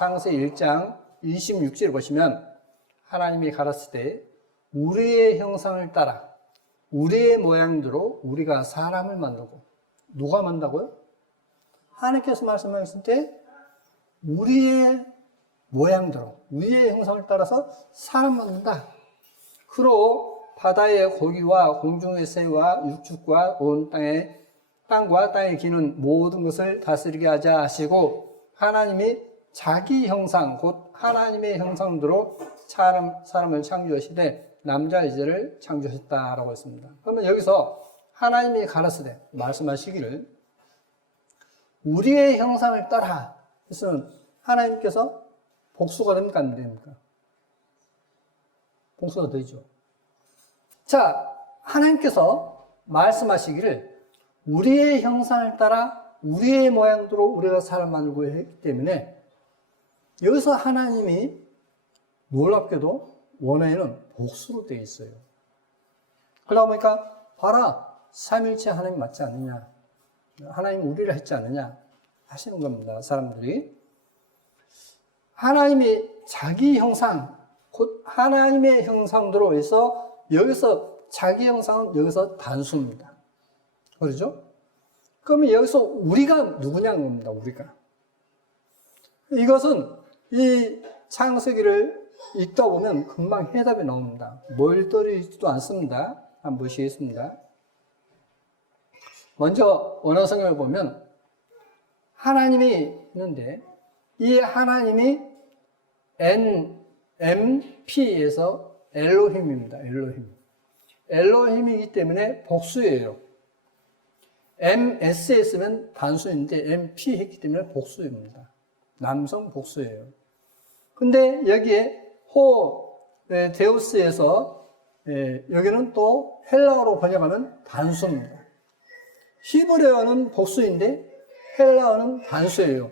창세기 1장 26절을 보시면 하나님이 가라사대 때 우리의 형상을 따라 우리의 모양대로 우리가 사람을 만들고, 누가 만다고요? 하나님께서 말씀하실 때 우리의 모양대로 우리의 형상을 따라서 사람 만든다. 그로 바다의 고기와 공중의 새와 육축과 온 땅과 땅에 기는 모든 것을 다스리게 하자 하시고, 하나님이 자기 형상 곧 하나님의 형상대로 사람을 창조하시되 남자 여자를 창조하셨다라고 했습니다. 그러면 여기서 하나님이 가라사대 말씀하시기를 우리의 형상을 따라 해서 하나님께서 복수가 됩니까 안 됩니까? 복수가 되죠. 자, 하나님께서 말씀하시기를 우리의 형상을 따라 우리의 모양대로 우리가 사람 만들고 했기 때문에 여기서 하나님이 놀랍게도 원어에는 복수로 되어 있어요. 그러다 보니까 봐라, 삼일체 하나님 맞지 않느냐, 하나님 우리를 했지 않느냐 하시는 겁니다. 사람들이 하나님이 자기 형상 곧 하나님의 형상대로 해서 여기서 자기 형상은 여기서 단수입니다. 그렇죠? 그러면 여기서 우리가 누구냐는 겁니다. 우리가. 이것은 이 창세기를 읽다 보면 금방 해답이 나옵니다. 멀더리지도 않습니다. 한번 보시겠습니다. 먼저 원어 성경을 보면 하나님이 있는데 이 하나님이 NMP에서 엘로힘입니다. 엘로힘이기 때문에 복수예요. MSS면 단수인데 MP 했기 때문에 복수입니다. 남성 복수예요. 근데 여기에 데우스에서 여기는 또 헬라어로 번역하면 단수입니다. 히브리어는 복수인데 헬라어는 단수예요.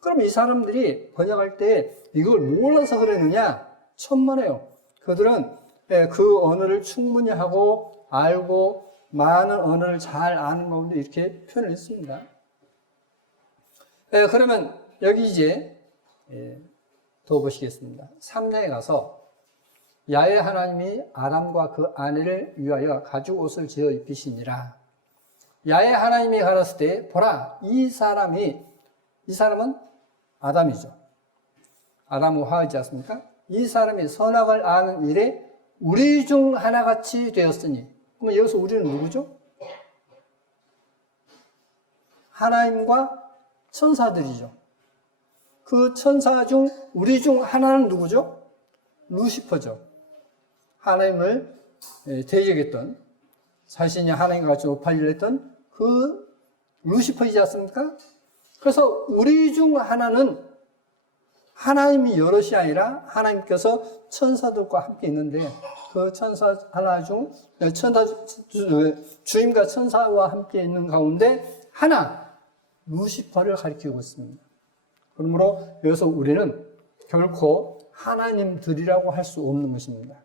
그럼 이 사람들이 번역할 때 이걸 몰라서 그러느냐? 천만에요. 그들은 그 언어를 충분히 하고 알고 많은 언어를 잘 아는 가운데 이렇게 표현을 했습니다. 그러면 여기 이제 더 보시겠습니다. 3장에 가서 야훼 하나님이 아담과 그 아내를 위하여 가죽 옷을 지어 입히시니라. 야훼 하나님이 가라사대 때 보라, 이 사람은 아담이죠. 아담과 하와이지 않습니까? 이 사람이 선악을 아는 일에 우리 중 하나같이 되었으니, 그러면 여기서 우리는 누구죠? 하나님과 천사들이죠. 그 천사 중 우리 중 하나는 누구죠? 루시퍼죠. 하나님을 대적했던, 자신이 하나님과 같이 높아지려 했던 그 루시퍼이지 않습니까? 그래서 우리 중 하나는 하나님이 여럿이 아니라 하나님께서 천사들과 함께 있는데 그 천사 하나 중 주임과 천사와 함께 있는 가운데 하나 루시퍼를 가리키고 있습니다. 그러므로 여기서 우리는 결코 하나님들이라고 할 수 없는 것입니다.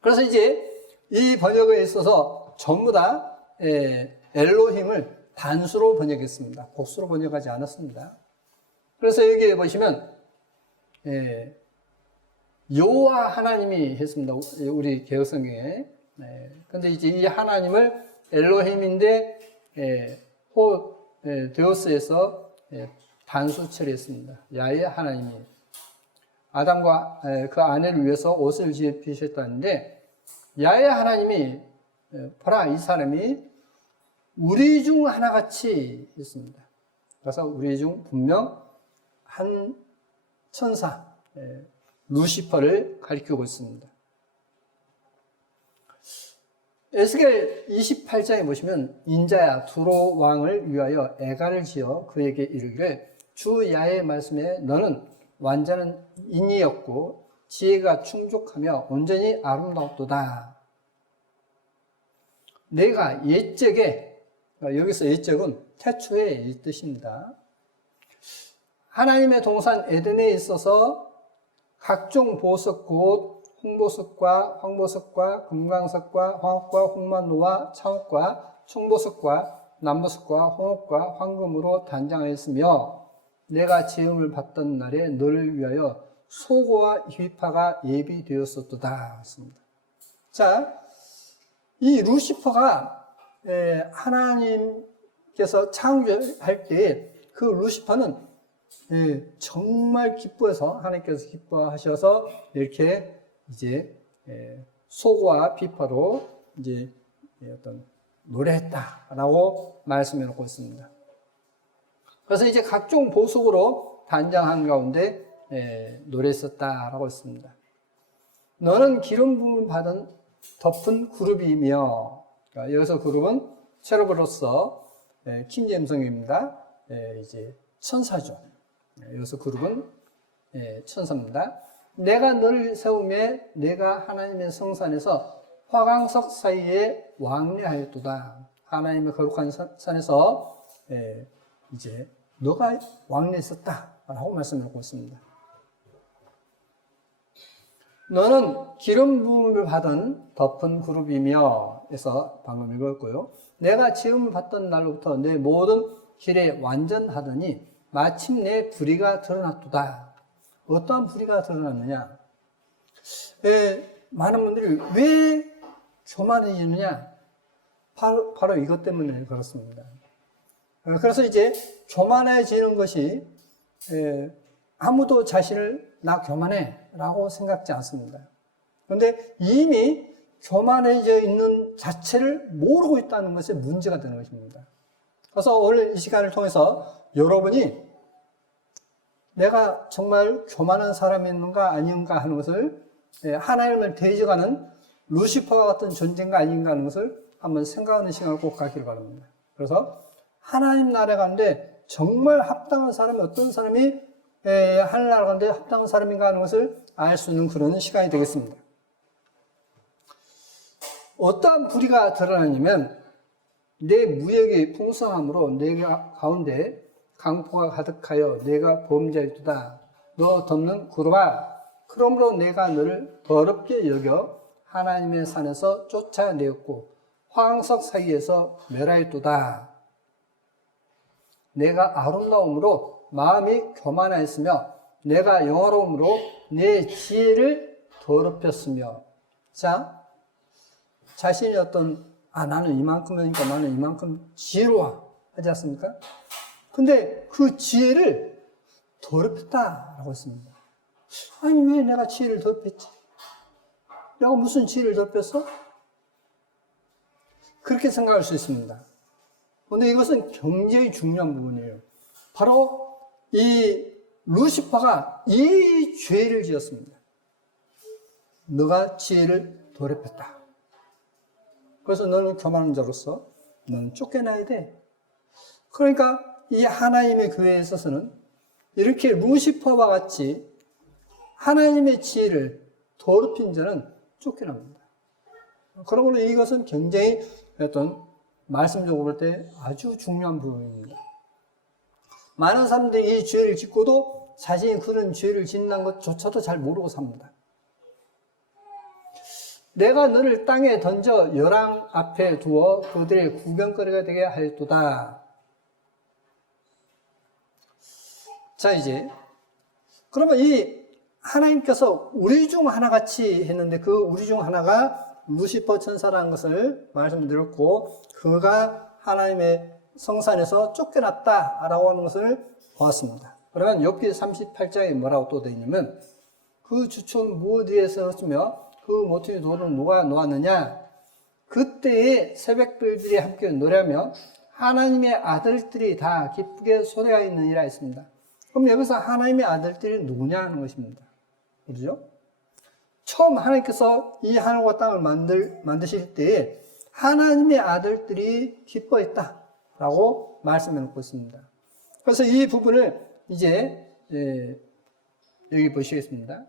그래서 이제 이 번역에 있어서 전부 다 엘로힘을 단수로 번역했습니다. 복수로 번역하지 않았습니다. 그래서 여기에 보시면 여호와 하나님이 했습니다. 우리 개혁성경에. 근데 이제 이 하나님을 엘로힘인데 데우스에서 단수 처리했습니다. 야훼 하나님이 아담과 그 아내를 위해서 옷을 지으셨다는데 야훼 하나님이 보라, 이 사람이 우리 중 하나같이 했습니다. 그래서 우리 중 분명 한 천사 루시퍼를 가리키고 있습니다. 에스겔 28장에 보시면 인자야 두로 왕을 위하여 애가를 지어 그에게 이르기를 주 야훼의 말씀에 너는 완전한 인이었고 지혜가 충족하며 온전히 아름다웠도다. 내가 옛적에, 여기서 옛적은 태초에 이 뜻입니다. 하나님의 동산 에덴에 있어서 각종 보석 곧 홍보석과 황보석과 금강석과 황옥과 홍만로와 창옥과 청보석과 남보석과 홍옥과 황금으로 단장하였으며 내가 지음을 받던 날에 너를 위하여 소고와 휘파가 예비되었었도다 했습니다. 자, 이 루시퍼가 하나님께서 창조할 때 그 루시퍼는 정말 기뻐해서 하나님께서 기뻐하셔서 이렇게 이제 소고와 비파로 이제 어떤 노래했다라고 말씀해 놓고 있습니다. 그래서 이제 각종 보석으로 단장한 가운데 노래했었다라고 했습니다. 너는 기름 부음 받은 덮은 그룹이며, 그러니까 여기서 그룹은 체러브로서 킹제임성입니다. 이제 천사죠. 여기서 그룹은 천사입니다. 내가 너를 세우매 내가 하나님의 성산에서 화강석 사이에 왕래하였도다. 하나님의 거룩한 산에서 이제 너가 왕래했었다라고 말씀하고 있습니다. 너는 기름 부음을 받은 덮은 그룹이며 해서 방금 읽었고요. 내가 지음을 받던 날로부터 내 모든 길에 완전하더니 마침내 불의가 드러났도다. 어떠한 불의가 드러났느냐? 많은 분들이 왜 교만해지느냐? 바로 이것 때문에 그렇습니다. 그래서 이제 교만해지는 것이 아무도 자신을 나 교만해 라고 생각지 않습니다. 그런데 이미 교만해져 있는 자체를 모르고 있다는 것이 문제가 되는 것입니다. 그래서 오늘 이 시간을 통해서 여러분이 내가 정말 교만한 사람인가 아닌가 하는 것을 하나님을 대적하는 루시퍼와 같은 존재인가 아닌가 하는 것을 한번 생각하는 시간을 꼭 갖기를 바랍니다. 그래서 하나님 나라 가운데 정말 합당한 사람이 어떤 사람이 하늘나라 가운데 합당한 사람인가 하는 것을 알 수 있는 그런 시간이 되겠습니다. 어떠한 불의가 드러나냐면 내 무역이 풍성함으로 내 가운데 강포가 가득하여 내가 범죄하였도다. 너 덮는 그룹아, 그러므로 내가 너를 더럽게 여겨 하나님의 산에서 쫓아내었고 화강석 사이에서 멸하였도다. 내가 아름다움으로 마음이 교만하였으며 내가 영화로움으로 내 지혜를 더럽혔으며. 자, 자신이 나는 이만큼이니까 나는 이만큼 지혜로워 하지 않습니까? 근데 그 지혜를 더럽혔다라고 했습니다. 아니, 왜 내가 지혜를 더럽혔지? 내가 무슨 지혜를 더럽혔어? 그렇게 생각할 수 있습니다. 그런데 이것은 굉장히 중요한 부분이에요. 바로 이 루시퍼가 이 죄를 지었습니다. 너가 지혜를 더럽혔다. 그래서 너는 교만한 자로서 너는 쫓겨나야 돼. 그러니까 이 하나님의 교회에 있어서는 이렇게 루시퍼와 같이 하나님의 지혜를 더럽힌 자는 쫓겨납니다. 그러므로 이것은 굉장히 말씀적으로 볼 때 아주 중요한 부분입니다. 많은 사람들이 이 죄를 짓고도 자신이 그런 죄를 짓는 것조차도 잘 모르고 삽니다. 내가 너를 땅에 던져 열왕 앞에 두어 그들의 구경거리가 되게 하였도다. 자, 이제 그러면 이 하나님께서 우리 중 하나같이 했는데 그 우리 중 하나가 루시퍼 천사라는 것을 말씀드렸고 그가 하나님의 성산에서 쫓겨났다라고 하는 것을 보았습니다. 그러면 욥기 38장에 뭐라고 또 되어 있냐면 그 주촌 무엇 위에 서었으며 그 모퉁이 돌은 누가 놓았느냐? 그때에 새벽별들이 함께 노래하며 하나님의 아들들이 다 기쁘게 소리하였느니라 했습니다. 그럼 여기서 하나님의 아들들이 누구냐 하는 것입니다. 그렇죠? 처음 하나님께서 이 하늘과 땅을 만드실 때에 하나님의 아들들이 기뻐했다라고 말씀해 놓고 있습니다. 그래서 이 부분을 이제 여기 보시겠습니다.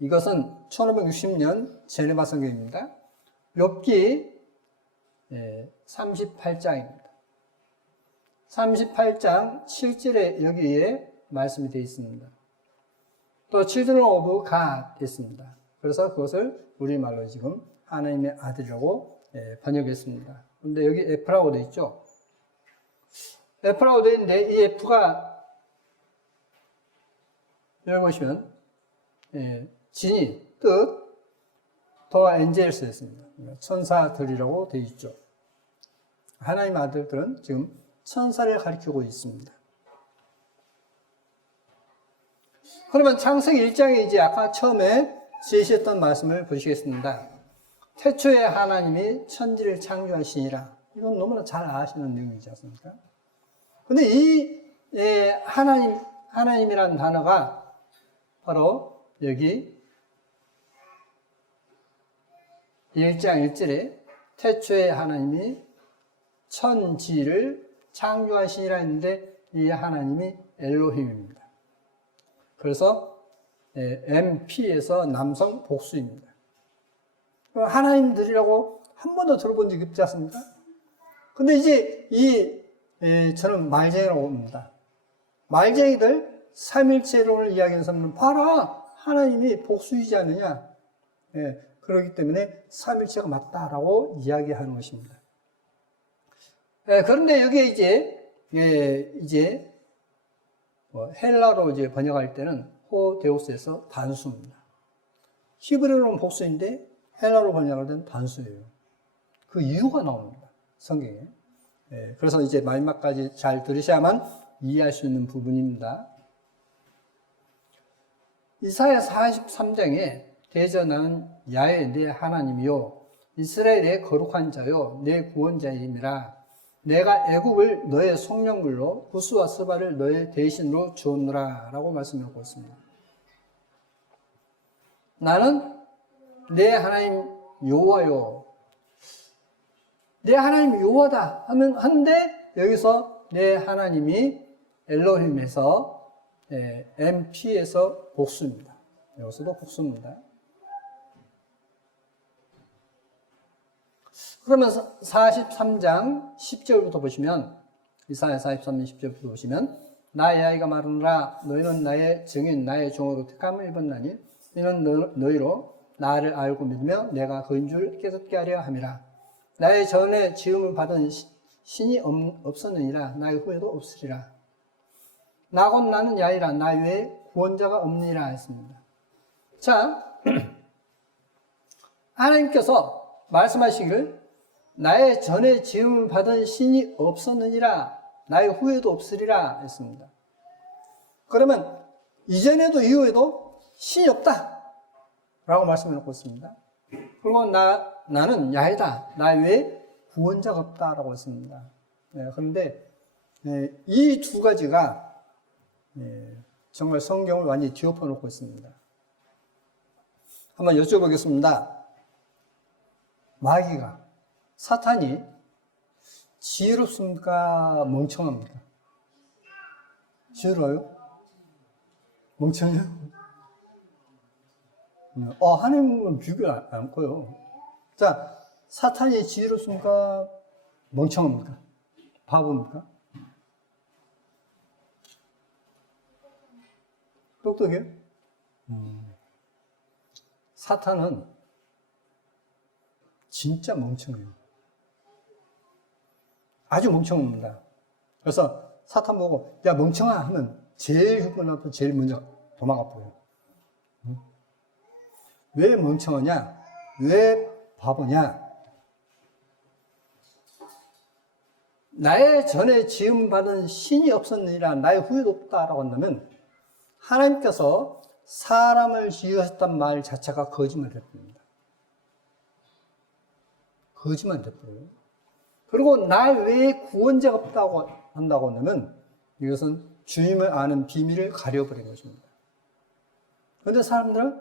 이것은 1560년 제네바 성경입니다. 욥기 38장입니다. 38장 7절에 여기에 말씀이 되어 있습니다. 또 children of God 있습니다. 그래서 그것을 우리말로 지금 하나님의 아들이라고 번역했습니다. 그런데 여기 F라고 되어 있죠. F라고 되어 있는데 이 F가 여기 보시면 진이, 뜻, 더 엔젤스였습니다. 천사들이라고 되어 있죠. 하나님 아들들은 지금 천사를 가리키고 있습니다. 그러면 창세기 1장에 이제 아까 처음에 제시했던 말씀을 보시겠습니다. 태초에 하나님이 천지를 창조하시니라. 이건 너무나 잘 아시는 내용이지 않습니까? 근데 이 하나님이라는 단어가 바로 여기 1장 1절에 태초에 하나님이 천지를 창조하시니라 했는데 이 하나님이 엘로힘입니다. 그래서 MP에서 남성 복수입니다. 하나님들이라고 한 번도 들어본 적이 없지 않습니까? 근데 이제 저는 말쟁이라고 봅니다. 말쟁이들 삼일체론을 이야기하는 사람은 봐라 하나님이 복수이지 않느냐. 그렇기 때문에 삼일체가 맞다라고 이야기하는 것입니다. 그런데 여기에 이제 헬라로 이제 번역할 때는 호데우스에서 단수입니다. 히브리어로는 복수인데 헬라로 번역할 때는 단수예요. 그 이유가 나옵니다. 성경에. 그래서 이제 마지막까지 잘 들으셔야만 이해할 수 있는 부분입니다. 이사야 43장에 대전하는 야훼 내 하나님이요 이스라엘의 거룩한 자요 내 구원자임이라. 내가 애굽을 너의 성령물로 구스와 스바를 너의 대신으로 주었노라 라고 말씀하고 있습니다. 나는 내 하나님 여호와요. 내 하나님 여호와다 하는데 여기서 내 하나님이 엘로힘에서 MP에서 복수입니다. 여기서도 복수입니다. 그러면 43장 10절부터 보시면 이사야 43장 10절부터 보시면 나의 아이가 말하노라 너희는 나의 증인 나의 종으로 택함을 입었나니 이는 너희로 나를 알고 믿으며 내가 그인 줄 깨닫게 하려 함이라. 나의 전에 지음을 받은 신이 없었느니라 나의 후에도 없으리라. 나 곧 나는 야훼라 나 외에 구원자가 없느니라 했습니다. 자, 하나님께서 말씀하시기를 나의 전에 지음을 받은 신이 없었느니라 나의 후에도 없으리라 했습니다. 그러면 이전에도 이후에도 신이 없다 라고 말씀해 놓고 있습니다. 그리고 나는 야훼다 나 외에 구원자가 없다 라고 했습니다. 그런데 이 두 가지가 정말 성경을 완전히 뒤엎어 놓고 있습니다. 한번 여쭤보겠습니다. 마귀가 사탄이 지혜롭습니까? 멍청합니까? 지혜로워요? 멍청해요? 하나님은 비교를 않고요. 자, 사탄이 지혜롭습니까? 멍청합니까? 바보입니까? 똑똑해요? 사탄은 진짜 멍청해요. 아주 멍청합니다. 그래서 사탄 보고 야 멍청아 하면 제일 흉보나고 제일 먼저 도망가 버려요. 왜 멍청하냐? 왜 바보냐? 나의 전에 지음받은 신이 없었느니라 나의 후에도 없다라고 한다면 하나님께서 사람을 지으셨단 말 자체가 거짓말 됩니다. 거짓말 돼버려요. 그리고 나 외에 구원자가 없다고 한다고 한다면 이것은 주님을 아는 비밀을 가려버린 것입니다. 그런데 사람들은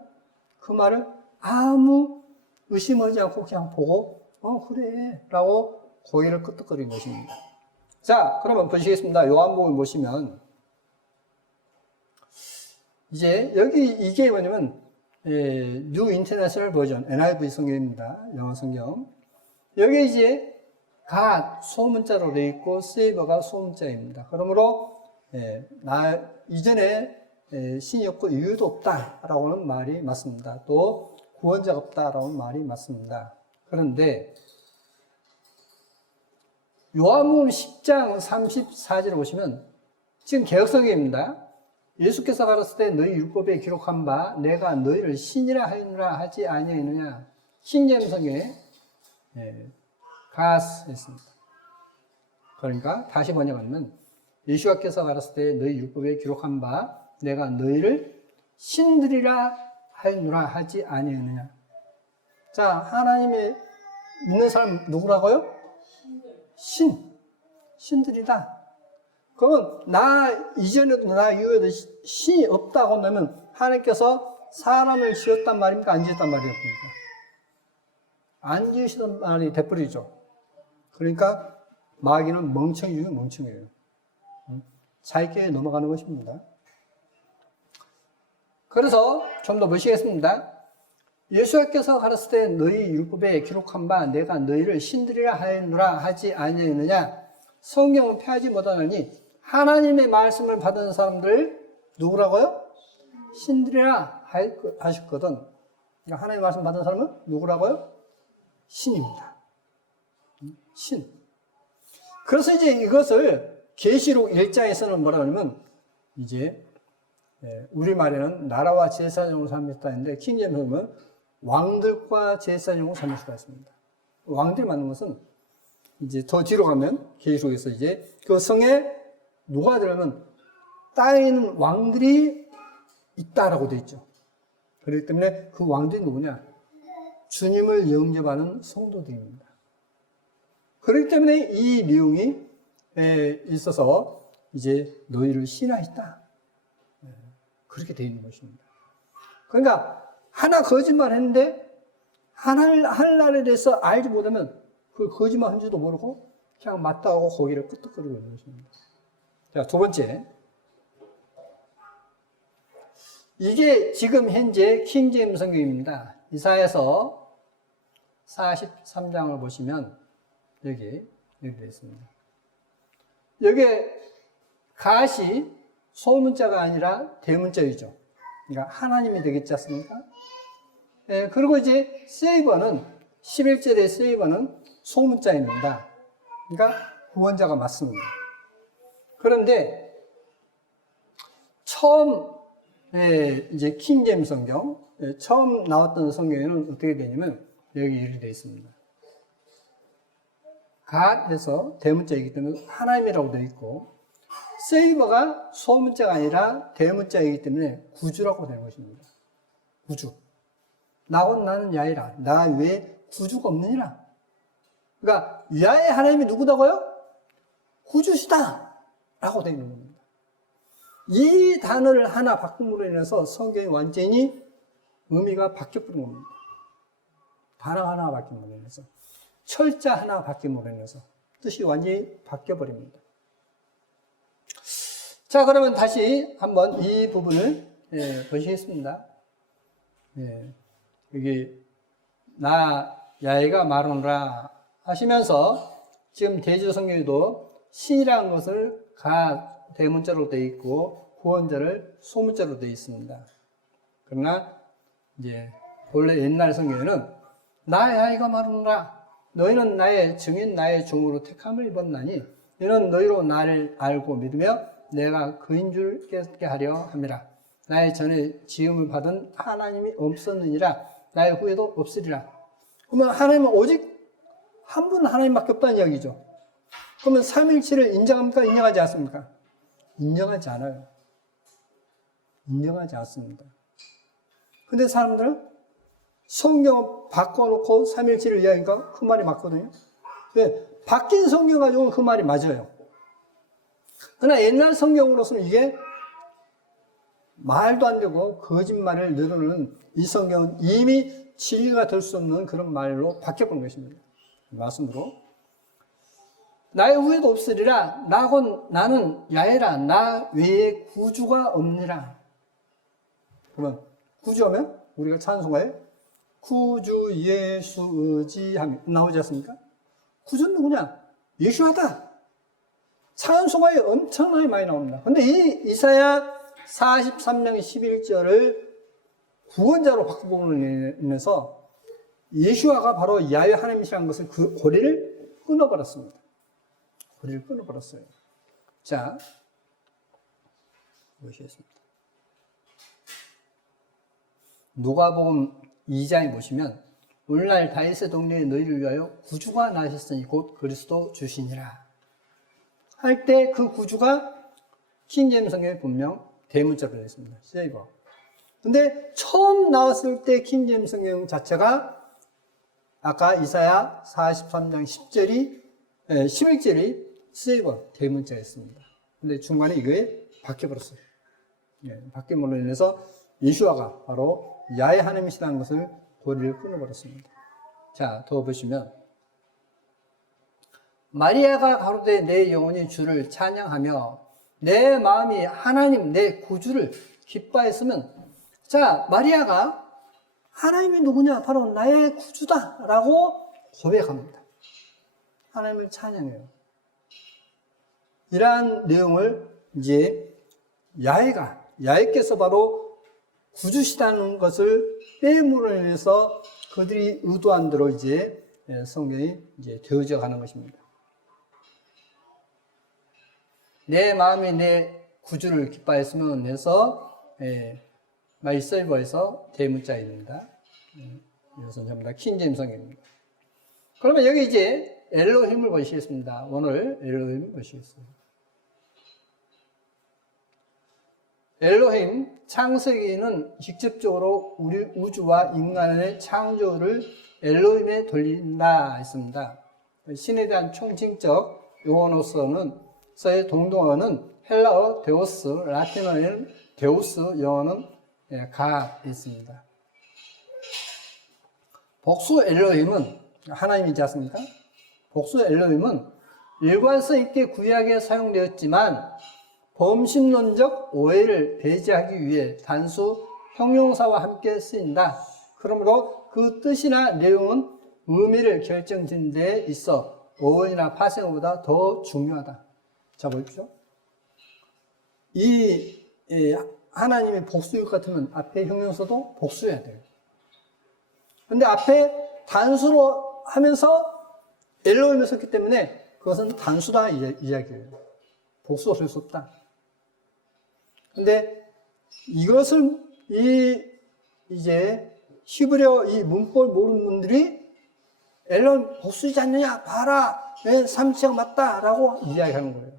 그 말을 아무 의심하지 않고 그냥 보고 그래 라고 고개를 끄덕거린 것입니다. 자, 그러면 보시겠습니다. 요한복음 보시면 이제 여기 이게 뭐냐면 뉴 인터내셔널 버전 NIV 성경입니다. 영어 성경. 여기 이제 가 소문자로 되어 있고 세이버가 소문자입니다. 그러므로 나 이전에 신이 없고 이유도 없다라고는 말이 맞습니다. 또 구원자가 없다라는 말이 맞습니다. 그런데 요한복음 10장 34절을 보시면 지금 개역성경입니다. 예수께서 가라사대 때 너희 율법에 기록한 바 내가 너희를 신이라 하였느라 하지 아니하였느냐. 킹제임스 성경에 가스 했습니다. 그러니까 다시 번역하면 예수께서 가라사대 때 너희 율법에 기록한 바 내가 너희를 신들이라 하였느라 하지 아니하였느냐. 자, 하나님의 믿는 사람 누구라고요? 신들이다. 그러면 나 이전에도 나 이후에도 신이 없다고 한다면 하나님께서 사람을 지었단 말입니까? 안 지었단 말입니까? 안 지으시단 말이 돼버리죠. 그러니까 마귀는 멍청이 중에 멍청이에요. 자기께 넘어가는 것입니다. 그래서 좀 더 보시겠습니다. 예수께서 가르칠 때 너희 율법에 기록한 바 내가 너희를 신들이라 하였노라 하지 아니하였느냐. 성경은 폐하지 못하느니 하나님의 말씀을 받은 사람들 누구라고요? 신들이라 하셨거든. 그러니까 하나님의 말씀 받은 사람은 누구라고요? 신입니다. 신. 그래서 이제 이것을 계시록 1장에서는 뭐라 그러면 이제 우리말에는 나라와 제사장으로 삼을 수 있는데 킹제임스는 왕들과 제사장으로 삼을 수가 있습니다. 왕들이 맞는 것은 이제 더 뒤로 가면 계시록에서 이제 그 성에 누가 들어가면 땅에 있는 왕들이 있다라고 되어 있죠. 그렇기 때문에 그 왕들이 누구냐? 주님을 영접하는 성도들입니다. 그렇기 때문에 이 내용이 있어서 이제 너희를 신하였다. 그렇게 되어 있는 것입니다. 그러니까 하나 거짓말 했는데 하나님에 대해서 알지 못하면 그 거짓말 한지도 모르고 그냥 맞다고 고개를 끄덕거리고 있는 것입니다. 자, 두 번째. 이게 지금 현재 킹제임스 성경입니다. 이사야서 43장을 보시면 여기 되어 있습니다. 여기에 갓이 소문자가 아니라 대문자이죠. 그러니까 하나님이 되겠지 않습니까? 그리고 이제 세이버는 11절의 세이버는 소문자입니다. 그러니까 구원자가 맞습니다. 그런데 처음 이제 킹제임스 성경 처음 나왔던 성경에는 어떻게 되냐면 여기 이렇게 되어 있습니다. 갓에서 대문자이기 때문에 하나님이라고 되어 있고 세이버가 소문자가 아니라 대문자이기 때문에 구주라고 되는 것입니다. 구주. 나온 나는 야이라. 나 외에 구주가 없느니라. 그러니까 야의 하나님이 누구다고요? 구주시다. 라고 되어 있는 겁니다. 이 단어를 하나 바꿈으로 인해서 성경이 완전히 의미가 바뀌어버린 겁니다. 단어 하나 바뀜으로 인해서. 철자 하나 바뀜으로 인해서 뜻이 완전히 바뀌어버립니다. 자, 그러면 다시 한번 이 부분을 보시겠습니다. 여기 나 야훼가 말하노라 하시면서 지금 대저 성경에도 신이라는 것을 대문자로 되어 있고 구원자를 소문자로 되어 있습니다. 그러나 이제 원래 옛날 성경에는 나 야훼가 말하노라 너희는 나의 증인 나의 종으로 택함을 입었나니 너희는 너희로 나를 알고 믿으며 내가 그인 줄 깨닫게 하려 함이라. 나의 전에 지음을 받은 하나님이 없었느니라. 나의 후에도 없으리라. 그러면 하나님은 오직 한 분 하나님밖에 없다는 이야기죠. 그러면 삼위일체를 인정합니까? 인정하지 않습니까? 인정하지 않아요. 인정하지 않습니다. 근데 사람들은 성경을 바꿔놓고 삼위일체를 이야기하니까 그 말이 맞거든요. 왜? 바뀐 성경 가지고는 그 말이 맞아요. 그러나 옛날 성경으로서는 이게 말도 안 되고 거짓말을 늘어놓는 이 성경은 이미 진리가 될 수 없는 그런 말로 바뀌어버린 것입니다. 말씀으로 나의 후에도 없으리라. 나는 야훼라. 나 외에 구주가 없느니라. 그러면 구주하면 우리가 찬송가에 구주 예수 의지함이 나오지 않습니까? 구주는 누구냐? 예수하다. 찬송가에 엄청나게 많이 나옵니다. 근데 이 이사야 43장 11절을 구원자로 바꿔보므로 인해서 예수아가 바로 야훼 하나님이라는 것을 그 고리를 끊어버렸습니다. 고리를 끊어버렸어요. 자, 보시겠습니다. 누가복음 2장에 보시면 오늘날 다윗의 동네에 너희를 위하여 구주가 나셨으니 곧 그리스도 주시니라 할 때 그 구주가 킹제임스 성경에 분명 대문자로 되어 있습니다. 세이버. 근데 처음 나왔을 때 킹제임스 성경 자체가 아까 이사야 43장 11절이 세이버 대문자였습니다. 근데 중간에 이거에 바뀌어버렸어요. 바뀜으로 인해서 예수아가 바로 야훼 하나님이시라는 것을 고리를 끊어버렸습니다. 자, 더 보시면 마리아가 가로되 내 영혼이 주를 찬양하며 내 마음이 하나님 내 구주를 기뻐했으면 자, 마리아가 하나님이 누구냐? 바로 나의 구주다 라고 고백합니다. 하나님을 찬양해요. 이러한 내용을 이제 야훼께서 바로 구주시다는 것을 빼므로 인해서 그들이 의도한 대로 이제 성경이 이제 되어져 가는 것입니다. 내 마음이 내 구주를 기뻐했으면 해서 마이셀버에서 대문자입니다. 이것은 전부 다 킹제임스 성경입니다. 그러면 여기 이제 엘로힘을 보시겠습니다. 오늘 엘로힘 보시겠습니다. 엘로힘 창세기는 직접적으로 우리 우주와 인간의 창조를 엘로힘에 돌린다 했습니다. 신에 대한 총칭적 용어로서의 동동어는 헬라어 데오스, 라틴어는 데우스, 영어는 가 있습니다. 복수 엘로힘은 하나님이지 않습니까? 복수 엘로힘은 일관성 있게 구약에 사용되었지만 범심론적 오해를 배제하기 위해 단수 형용사와 함께 쓰인다. 그러므로 그 뜻이나 내용은 의미를 결정짓는 데 있어 어원이나 파생어보다 더 중요하다. 자, 보십시오. 이 하나님의 복수일 것 같으면 앞에 형용사도 복수해야 돼요. 근데 앞에 단수로 하면서 엘로힘을 썼기 때문에 그것은 단수다 이야기예요. 복수가 될 수 없다. 근데 이것을 이제 히브리어 이 문법을 모르는 분들이 엘로힘 복수이지 않느냐 봐라 삼치가 맞다라고 이야기하는 거예요.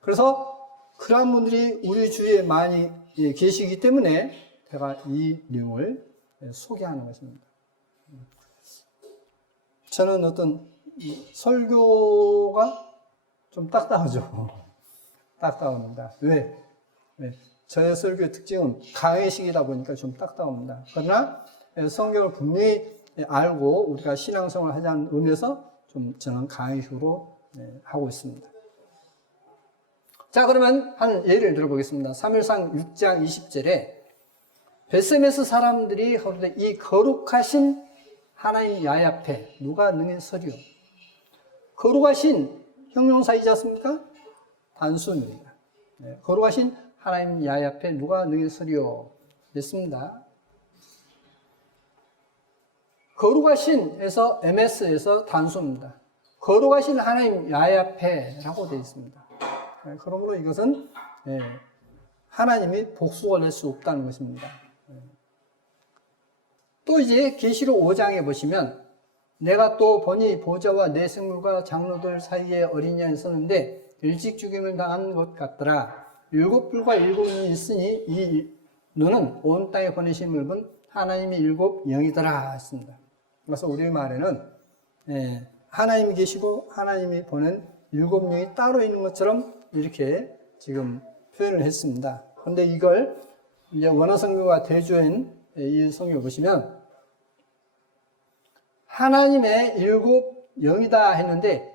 그래서 그러한 분들이 우리 주위에 많이 계시기 때문에 제가 이 내용을 소개하는 것입니다. 저는 어떤 설교가 좀 딱딱하죠. 딱딱합니다. 왜? 저의 설교의 특징은 강의식이다 보니까 좀 딱딱합니다. 그러나 성경을 분명히 알고 우리가 신앙생활을 하자는 의미에서 좀 저는 강의식으로 하고 있습니다. 자, 그러면 한 예를 들어보겠습니다. 사무엘상 6장 20절에 베세메스 사람들이 이 거룩하신 하나님 야훼 앞에 누가 능히 서리요? 거룩하신 형용사이지 않습니까? 단수입니다. 거룩하신 하나님 야훼 앞에 누가 능히 서리요? 됐습니다. 거룩하신에서 MS에서 단수입니다. 거룩하신 하나님 야훼 앞에라고 되어 있습니다. 그러므로 이것은 하나님이 복수가 될 수 없다는 것입니다. 또 이제 계시록 5장에 보시면 내가 또 보니 보좌와 내 생물과 장로들 사이에 어린 양이 서는데 일찍 죽임을 당한 것 같더라. 7뿔과 7눈이 있으니 이 눈은 온 땅에 보내심을 본 하나님의 7 영이더라 했습니다. 그래서 우리 말에는 하나님이 계시고 하나님이 보낸 7 영이 따로 있는 것처럼 이렇게 지금 표현을 했습니다. 그런데 이걸 이제 원어 성경과 대조한 이 성경을 보시면 하나님의 7 영이다 했는데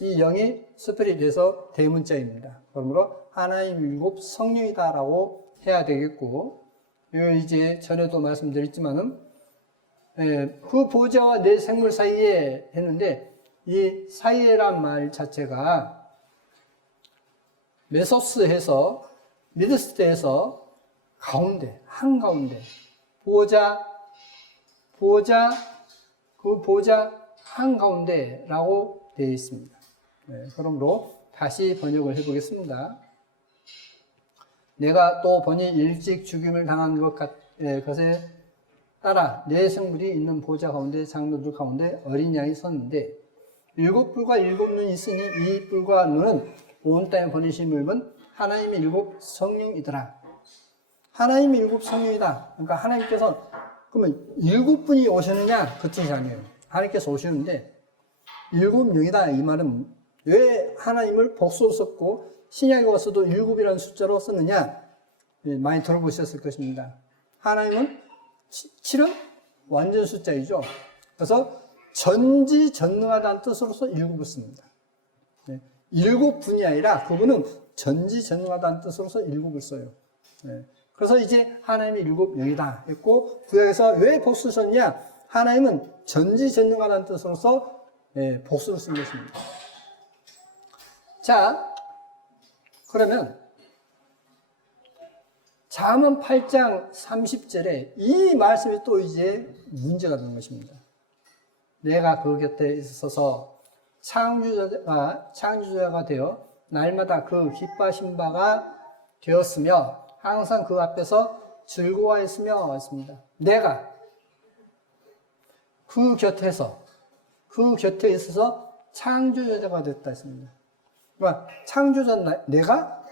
이 영이 스피릿 돼서 대문자입니다. 그러므로 하나님 7 성령이다라고 해야 되겠고, 이제 전에도 말씀드렸지만은 그 보좌와 내 생물 사이에 했는데 이 사이에란 말 자체가 메소스해서 미드스트에서 가운데, 한가운데 그 보좌 한가운데라고 되어 있습니다. 그러므로 다시 번역을 해보겠습니다. 내가 또 보니 일찍 죽임을 당한 것에 따라 네 생물이 있는 보좌 가운데 장로들 가운데 어린 양이 섰는데 일곱 뿔과 일곱 눈이 있으니 이 뿔과 눈은 온 땅에 보내신 일은 하나님의 일곱 성령이더라. 하나님의 일곱 성령이다. 그러니까 하나님께서 그러면 일곱 분이 오셨느냐? 그 뜻이 아니에요. 하나님께서 오시는데 일곱 명이다. 이 말은 왜 하나님을 복수로 썼고 신약에 와서도 일곱이라는 숫자로 썼느냐? 많이 들어보셨을 것입니다. 하나님은 7은 완전 숫자이죠. 그래서 전지전능하다는 뜻으로서 일곱을 씁니다. 일곱 분이 아니라 그분은 전지전능하다는 뜻으로서 일곱을 써요. 그래서 이제 하나님이 일곱 명이다 했고 구약에서 왜 복수를 썼냐? 하나님은 전지전능하다는 뜻으로서 복수를 쓴 것입니다. 자, 그러면 잠언 8장 30절에 이 말씀이 또 이제 문제가 되는 것입니다. 내가 그 곁에 있어서 창조자가 되어 날마다 그 기뻐하신 바가 되었으며 항상 그 앞에서 즐거워했으며 했습니다. 내가 그 곁에 있어서 창조자가 됐다 했습니다. 그러니까 창조자 내가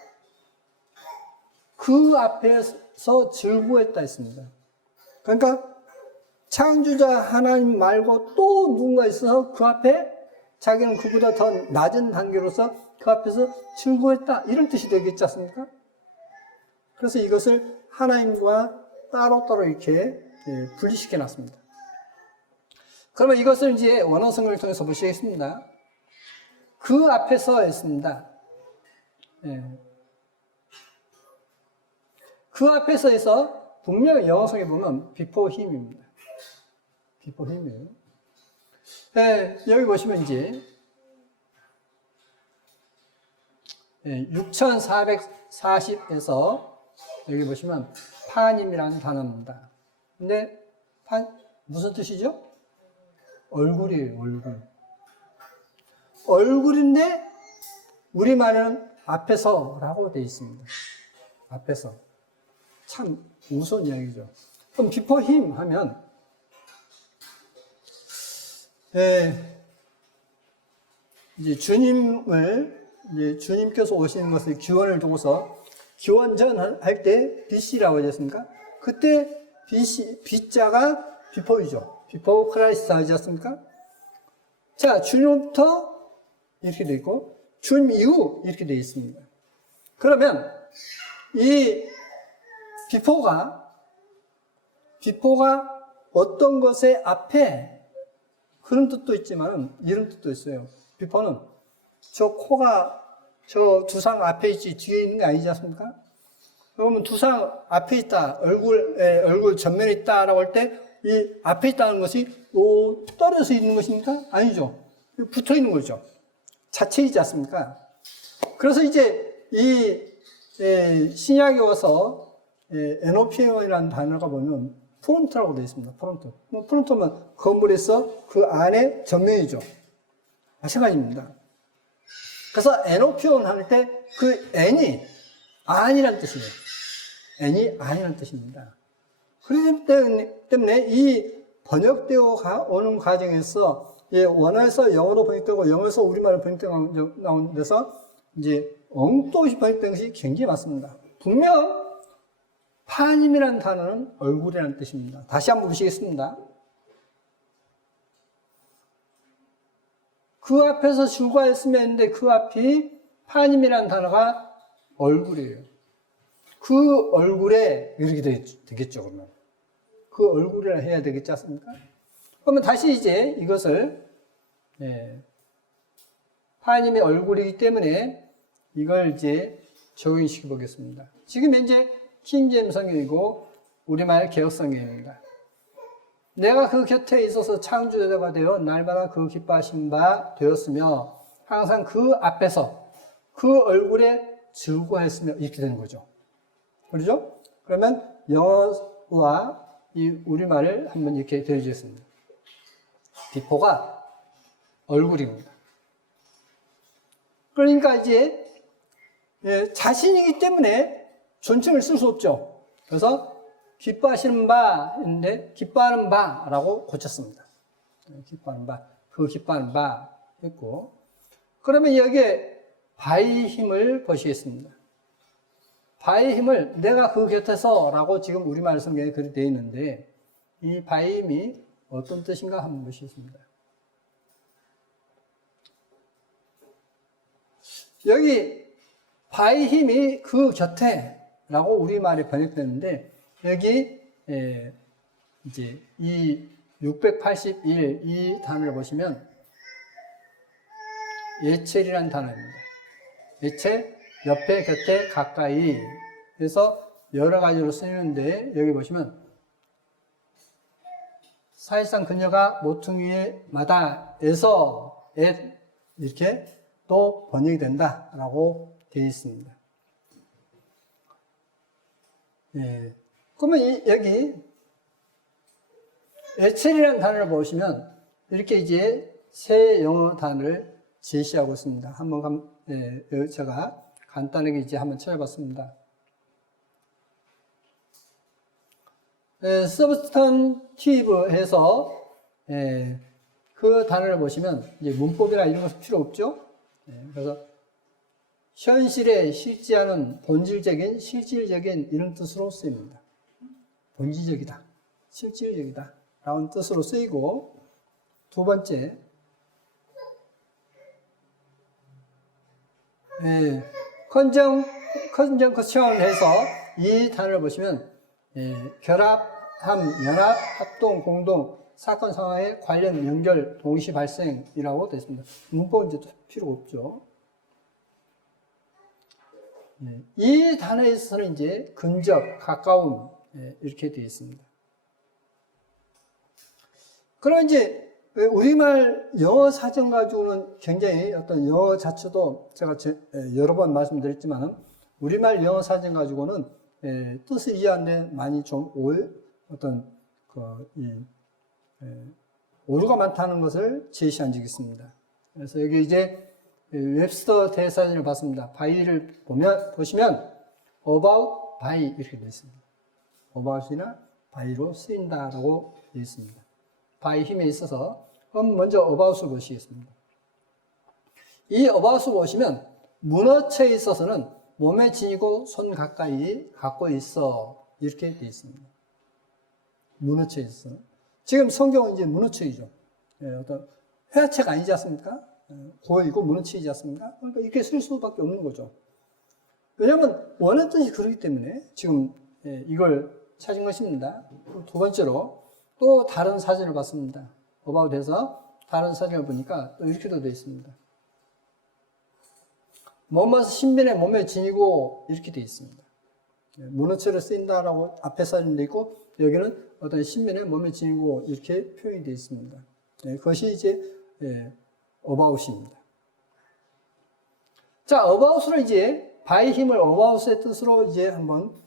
그 앞에서 즐거워했다 했습니다. 그러니까 창조자 하나님 말고 또 누군가 있어서 그 앞에 자기는 그보다 더 낮은 단계로서 그 앞에서 즐거워했다 이런 뜻이 되겠지 않습니까? 그래서 이것을 하나님과 따로따로 이렇게 분리시켜 놨습니다. 그러면 이것을 이제 원어성을 통해서 보시겠습니다. 그 앞에서 했습니다. 그 앞에서 해서 분명히 영어성에 보면 before him입니다. before him이에요. 여기 보시면 이제 6440에서 여기 보시면 파님이라는 단어입니다. 근데 무슨 뜻이죠? 얼굴이에요, 얼굴. 얼굴인데 우리말은 앞에서라고 되어 있습니다. 앞에서. 참 무서운 이야기죠. 그럼 before him 하면 이제 주님께서 오시는 것을 기원을 두고서 기원전 할 때 BC라고 하지 않습니까? 그때 B자가 before이죠. before Christ 하지 않습니까? 자, 주님부터 이렇게 되어 있고 주님 이후 이렇게 되어 있습니다. 그러면 이 before가 어떤 것의 앞에 그런 뜻도 있지만 이런 뜻도 있어요. before는 저 코가 저 두상 앞에 있지 뒤에 있는 게 아니지 않습니까? 그러면 두상 앞에 있다, 얼굴 전면에 있다라고 할 때 이 앞에 있다는 것이 떨어져 있는 것입니까? 아니죠. 붙어 있는 거죠. 자체이지 않습니까? 그래서 이제 이 신약에 와서 에노피온이라는 단어가 보면 프론트라고 되어 있습니다. 프론트면 건물에서 그 안에 전면이죠. 마찬가지입니다. 그래서 에노피온 할 때 그 N이 아니란 뜻이에요. N이 아니란 뜻입니다. 그렇기 때문에 이 번역되어 오는 과정에서 원어에서 영어로 번역되고 영어에서 우리말로 번역되고 나온 데서 이제 엉뚱이 번역된 것이 굉장히 많습니다. 분명 파님이라는 단어는 얼굴이라는 뜻입니다. 다시 한번 보시겠습니다. 그 앞에서 즐거워했으면 했는데 그 앞이 파님이라는 단어가 얼굴이에요. 그 얼굴에 이렇게 되겠죠, 그러면. 그 얼굴이라 해야 되겠지 않습니까? 그러면 다시 이제 이것을, 파님의 얼굴이기 때문에 이걸 이제 적용시켜 보겠습니다. 지금 현재 킹제임스 성경이고 우리말 개역성경입니다. 내가 그 곁에 있어서 창조자가 되어 날마다 그 기뻐하신 바 되었으며 항상 그 앞에서 그 얼굴에 즐거워했으며 이렇게 되는 거죠. 그렇죠? 그러면 영어와 이 우리말을 한번 이렇게 대해주겠습니다. 비포가 얼굴입니다. 그러니까 이제 자신이기 때문에 존칭을 쓸 수 없죠. 그래서 기뻐하시는 바 했는데 기뻐하는 바라고 고쳤습니다. 기뻐하는 바, 그 기뻐하는 바 했고, 그러면 여기에 바의 힘을 보시겠습니다. 바의 힘을 내가 그 곁에서 라고 지금 우리말 성경에 그렇게 되어 있는데, 이 바의 힘이 어떤 뜻인가 한번 보시겠습니다. 여기 바의 힘이 그 곁에 라고 우리말에 번역되는데, 여기 이제 이 681 이 단어를 보시면 예첼이라는 단어입니다. 예첼, 옆에, 곁에, 가까이. 그래서 여러 가지로 쓰이는데 여기 보시면 사실상 그녀가 모퉁이의 마다에서 이렇게 또 번역이 된다라고 되어 있습니다. 예. 그러면 여기 예첼이라는 단어를 보시면 이렇게 이제 세 영어 단어를 제시하고 있습니다. 한번 제가 간단하게 이제 한번 찾아봤습니다. substantive 해서 그 단어를 보시면 이제 문법이나 이런 것은 필요 없죠. 그래서 현실에 실제하는 본질적인, 실질적인 이런 뜻으로 쓰입니다. 본질적이다, 실질적이다 라는 뜻으로 쓰이고, 두 번째 컨정커션 해서 이 단어를 보시면 결합함, 연합, 합동, 공동, 사건 상황의 관련, 연결, 동시 발생이라고 되어 있습니다. 문법은 이제 필요 없죠. 이 단어에 있어서는 이제 근접, 가까움 이렇게 되어 있습니다. 그럼 이제 우리말 영어 사전 가지고는 굉장히 어떤 영어 자체도 제가 여러 번 말씀드렸지만은 우리말 영어 사전 가지고는 뜻을 이해하는데 많이 좀 오류가 많다는 것을 제시한 적이 있습니다. 그래서 여기 이제 웹스터 대사전을 봤습니다. by를 보시면 about, by 이렇게 되어 있습니다. about이나 by로 쓰인다라고 되어 있습니다. by 힘에 있어서 먼저 about을 보시겠습니다. 이 about을 보시면 문어체에 있어서는 몸에 지니고 손 가까이 갖고 있어 이렇게 되어 있습니다. 문어체에 있어서 지금 성경은 이제 문어체이죠. 어떤 회화체가 아니지 않습니까? 고이고 문어체이지 않습니까? 그러니까 이렇게 쓸 수밖에 없는 거죠. 왜냐하면 원하는 뜻이 그렇기 때문에 지금 이걸 찾은 것입니다. 두 번째로 또 다른 사진을 봤습니다. about에서 다른 사진을 보니까 또 이렇게도 되어 있습니다. 뭐뭐서 신변의 몸에 지니고 이렇게 되어 있습니다. 문어체로 쓰인다라고 앞에 사진도 있고 여기는 어떤 신변의 몸에 지니고 이렇게 표현이 되어 있습니다. 그것이 이제 about입니다. 자, about으로 이제 by 힘을 about의 뜻으로 이제 한번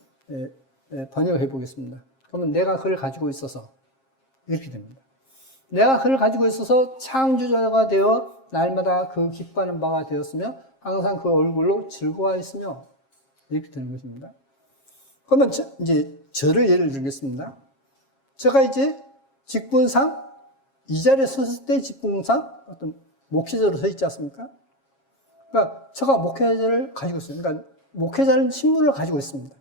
번역해 보겠습니다. 그러면 내가 그를 가지고 있어서 이렇게 됩니다. 내가 그를 가지고 있어서 창조자가 되어 날마다 그 기뻐하는 바가 되었으며 항상 그 얼굴로 즐거워했으며 이렇게 되는 것입니다. 그러면 이제 저를 예를 들겠습니다. 제가 이제 직분상 이 자리에 섰을 때 직분상 어떤 목회자로 서 있지 않습니까? 그러니까 제가 목회자를 가지고 있어요. 그러니까 목회자는 신분을 가지고 있습니다.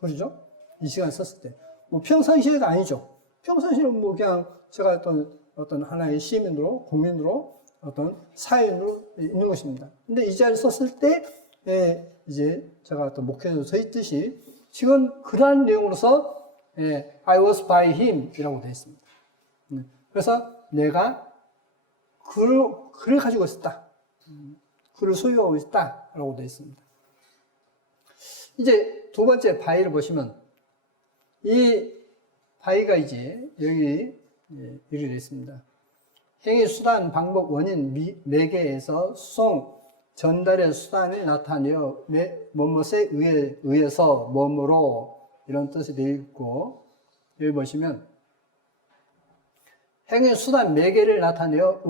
그렇죠? 이 시간에 섰을 때. 뭐 평상시에가 아니죠. 평상시에는 뭐 그냥 제가 어떤 하나의 시민으로, 국민으로, 어떤 사회인으로 있는 것입니다. 근데 이 자리에 섰을 때, 이제 제가 어떤 목회자로 서 있듯이 지금 그러한 내용으로서 I was by him 이라고 되어 있습니다. 그래서 내가 그를 가지고 있었다. 그를 소유하고 있다. 라고 되어 있습니다. 이제 두 번째 by를 보시면 이 by가 이제 여기 이렇게 되어 있습니다. 행위, 수단, 방법, 원인, 매개에서 수송, 전달의 수단을 나타내어 뭐뭇에 의해서 뭐뭐로 이런 뜻이 되어 있고 여기 보시면 행위, 수단, 매개를 나타내어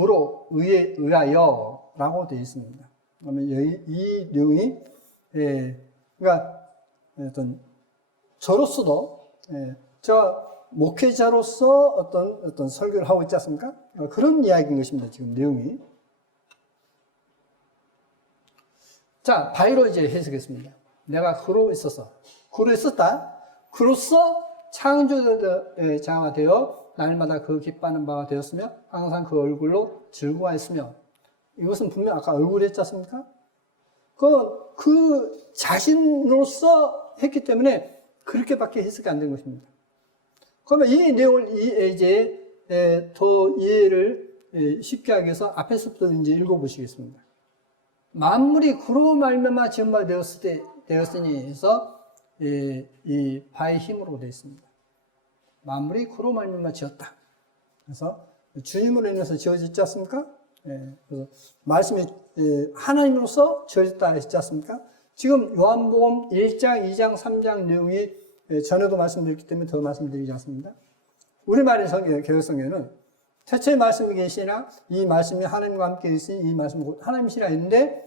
의하여 라고 되어 있습니다. 그러면 이 내용이 그러니까 어떤 저로서도 제가 목회자로서 어떤 설교를 하고 있지 않습니까? 그런 이야기인 것입니다. 지금 내용이. 자, 바위로 이제 해석했습니다. 내가 그로 있어서, 그로 있었다. 그로서 창조의 자가 되어 날마다 그 기뻐하는 바가 되었으며 항상 그 얼굴로 즐거워했으며, 이것은 분명 아까 얼굴 했지 않습니까? 그 자신으로서 했기 때문에 그렇게밖에 해석이 안 된 것입니다. 그러면 이 내용을 이제 더 이해를 쉽게 하기 위해서 앞에서부터 이제 읽어보시겠습니다. 만물이 그로 말미암아 지은 바 되었으니 해서 이 바의 힘으로 되어 있습니다. 만물이 그로 말미암아 지었다. 그래서 주님으로 인해서 지어졌지 않습니까? 그래서 말씀이 하나님으로서 지어졌다 했지 않습니까? 지금 요한복음 1장, 2장, 3장 내용이 전에도 말씀드렸기 때문에 더 말씀드리지 않습니다. 우리말의 개혁성경에는 태초에 말씀이 계시나 이 말씀이 하나님과 함께 있으니 이 말씀은 곧 하나님이시라 했는데,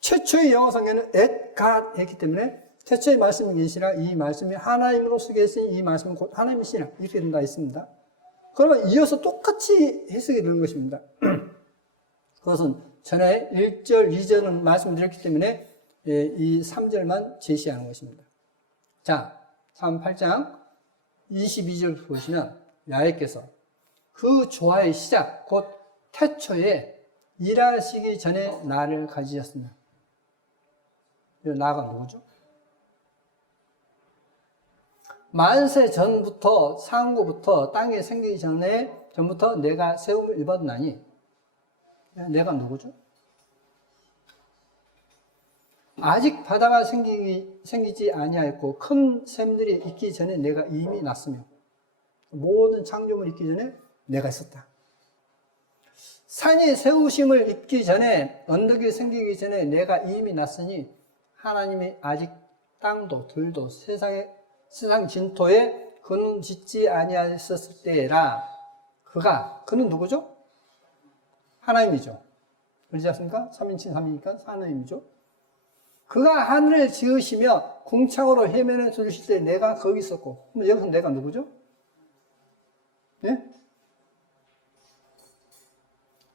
최초의 영어성경에는 at God 했기 때문에 태초의 말씀이 계시나 이 말씀이 하나님으로서 계시니 이 말씀은 곧 하나님이시라 이렇게 된다 했습니다. 그러면 이어서 똑같이 해석이 되는 것입니다. 그것은 전에 1절, 2절은 말씀드렸기 때문에 이 3절만 제시하는 것입니다. 자, 8장 22절 보시면 야훼께서 그 조화의 시작, 곧 태초에 일하시기 전에 나를 가지셨으며, 이 나가 누구죠? 만세 전부터, 상고부터, 땅에 생기기 전부터 내가 세움을 입었나니, 내가 누구죠? 아직 바다가 생기지 아니하였고 큰 샘들이 있기 전에 내가 이미 났으며, 모든 창조물이 있기 전에 내가 있었다. 산이 세우심을 입기 전에, 언덕이 생기기 전에 내가 이미 났으니 하나님이 아직 땅도 들도 세상 진토에 그는 짓지 아니하였을 때라. 그는 누구죠? 하나님이죠. 그렇지 않습니까? 3인칭 3이니까 하나님이죠. 그가 하늘을 지으시며 궁창으로 해면을 두르실 때 내가 거기 있었고, 그럼 여기서 내가 누구죠? 예?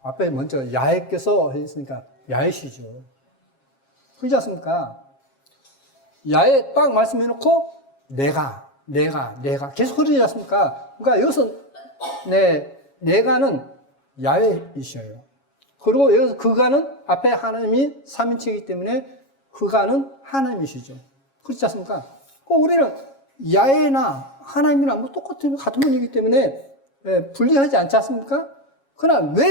앞에 먼저 야훼께서 했으니까 야훼시죠. 그렇지 않습니까? 야훼 딱 말씀해놓고 내가 계속 그러지 않습니까? 그러니까 여기서 내가는 야훼이셔요. 그리고 여기서 그가는 앞에 하나님이 3인칭이기 때문에 그가는 하나님이시죠. 그렇지 않습니까? 우리는 야훼나 하나님이랑 뭐 같은 분이기 때문에 분리하지 않지 않습니까? 그러나 왜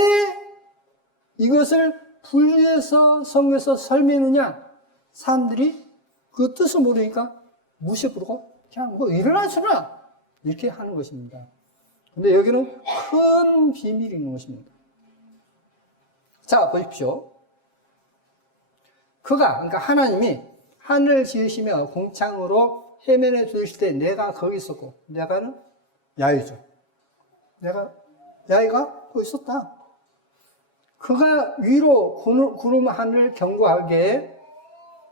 이것을 분리해서 성경에서 설명하느냐? 사람들이 그 뜻을 모르니까 무시부르고 그냥 뭐 일어나시라 이렇게 하는 것입니다. 근데 여기는 큰 비밀이 있는 것입니다. 자, 보십시오. 그러니까 하나님이 하늘을 지으시며 공창으로 해면에 두실 때 내가 거기 있었고, 내가는 야훼죠. 야훼가 거기 있었다. 그가 위로 구름 하늘을 견고하게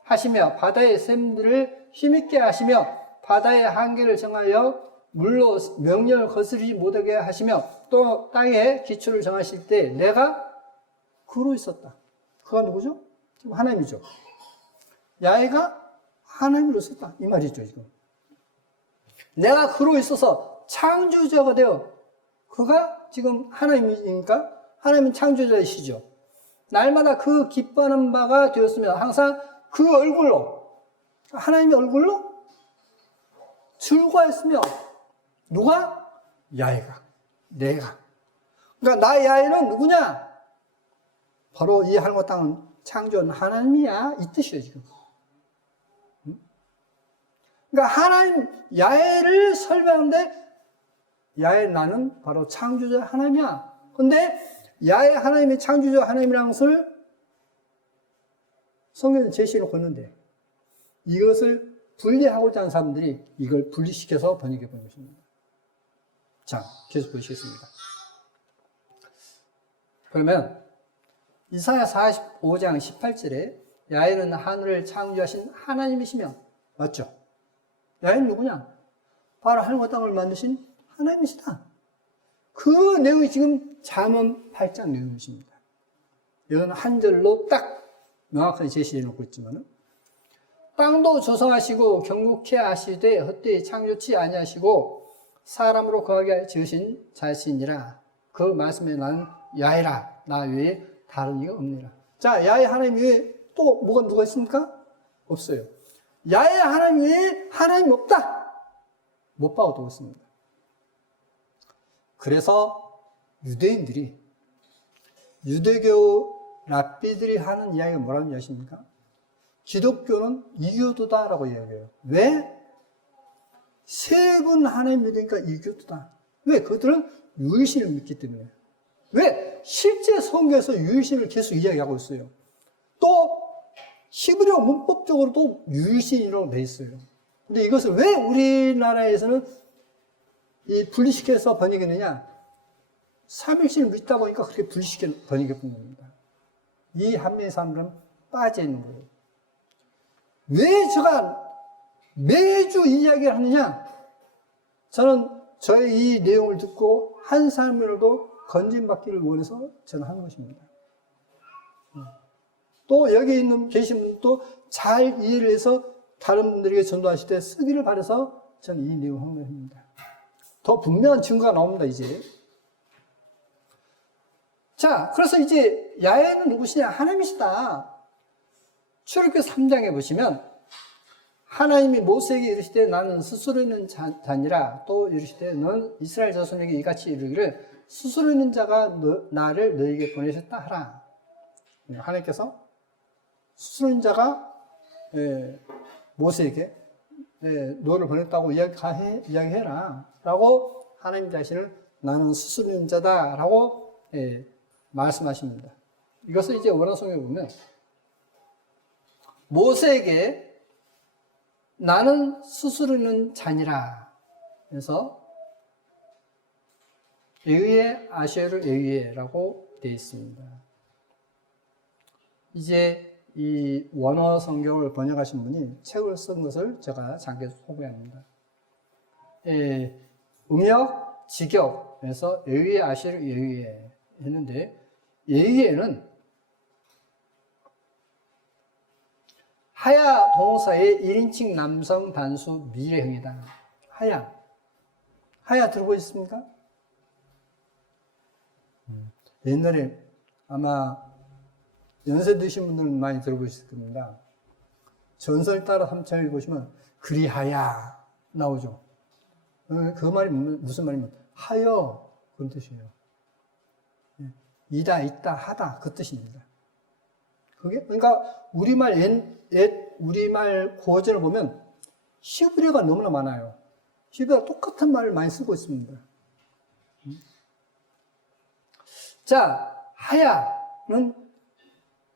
하시며 바다의 샘들을 힘있게 하시며 바다의 한계를 정하여 물로 명령을 거스르지 못하게 하시며 또 땅에 기초를 정하실 때 내가 그로 있었다. 그가 누구죠? 지금 하나님이죠. 야훼가 하나님으로 있었다. 이 말이죠, 지금. 내가 그로 있어서 창조자가 되어, 그가 지금 하나님이니까 하나님은 창조자이시죠. 날마다 그 기뻐하는 바가 되었으며 항상 그 얼굴로, 하나님의 얼굴로 즐거워했으며, 누가? 야훼가. 내가. 그러니까 나 야훼는 누구냐? 바로 이 하늘과 땅은 창조한 하나님이야. 이 뜻이에요, 지금. 그러니까 하나님, 야훼를 설명하는데, 야훼 나는 바로 창조자 하나님이야. 근데 야훼 하나님이 창조자 하나님이라는 것을 성경에 제시를 걷는데, 이것을 분리하고자 하는 사람들이 이걸 분리시켜서 번역해 본 것입니다. 자, 계속 보시겠습니다. 그러면 이사야 45장 18절에 야훼는 하늘을 창조하신 하나님이시며 맞죠? 야훼는 누구냐? 바로 하늘과 땅을 만드신 하나님이시다. 그 내용이 지금 잠언 8장 내용이십니다. 이건 한 절로 딱 명확하게 제시해 놓고 있지만은, 땅도 조성하시고 경국케 하시되 헛되이 창조치 아니하시고 사람으로 거하게 지으신 자신이라. 그 말씀에 나는 야훼라. 나 외에 다른 이가 없느니라. 자, 야훼 하나님 외에 또 누가 있습니까? 없어요. 야훼 하나님 외에 하나님 없다. 못 박아두고 있습니다. 그래서 유대인들이, 유대교 랍비들이 하는 이야기가 뭐라는 이야기입니까? 기독교는 이교도다라고 이야기해요. 왜? 세 분 하나님 믿으니까 이교도다. 왜? 그들은 유일신을 믿기 때문에. 왜? 실제 성경에서 유일신을 계속 이야기하고 있어요. 또 히브리어 문법적으로도 유일신이라고 돼 있어요. 근데 이것을 왜 우리나라에서는 이 분리시켜서 번역했느냐? 삼일신을 믿다 보니까 그렇게 분리시켜 번역했던 겁니다. 이 한미의 사람들은 빠져 있는 거예요. 왜 제가 매주 이 이야기를 하느냐? 저는 저의 이 내용을 듣고 한 사람이라도 건진받기를 원해서 저는 한 것입니다. 또 여기 계신 분도 잘 이해를 해서 다른 분들에게 전도하실 때 쓰기를 바라서 저는 이 내용을 한 것입니다. 더 분명한 증거가 나옵니다, 이제. 자, 그래서 이제 야훼는 누구시냐? 하나님이시다. 출애굽기 3장에 보시면 하나님이 모세에게 이르시되 나는 스스로 있는 자니라. 또 이르시되 너는 이스라엘 자손에게 이같이 이르기를 스스로 있는 자가 나를 너에게 보내셨다 하라. 하나님께서 스스로 있는 자가 모세에게 너를 보냈다고 이야기해라 라고 하나님 자신을 나는 스스로 있는 자다 라고 말씀하십니다. 이것을 이제 원어성에 보면 모세에게 나는 스스로 있는 자니라. 그래서 에위에 아쉐르 에위에라고 되어 있습니다. 이제 이 원어 성경을 번역하신 분이 책을 쓴 것을 제가 잠깐 소개합니다. 음역, 직역에서 에위에 아쉐르 에위에 했는데, 에위에는 하야 동사의 1인칭 남성 단수 미래형이다. 하야 들어보셨습니까? 옛날에 아마 연세 드신 분들은 많이 들어보셨을 겁니다. 전설 따라 삼창을 보시면 그리하야 나오죠. 그 말이 무슨 말이면 하여 그런 뜻이에요. 이다, 있다, 하다 그 뜻입니다. 그게 그러니까 우리말 고어전을 보면 히브리어가 너무나 많아요. 히브리어가 똑같은 말을 많이 쓰고 있습니다. 자, 하야는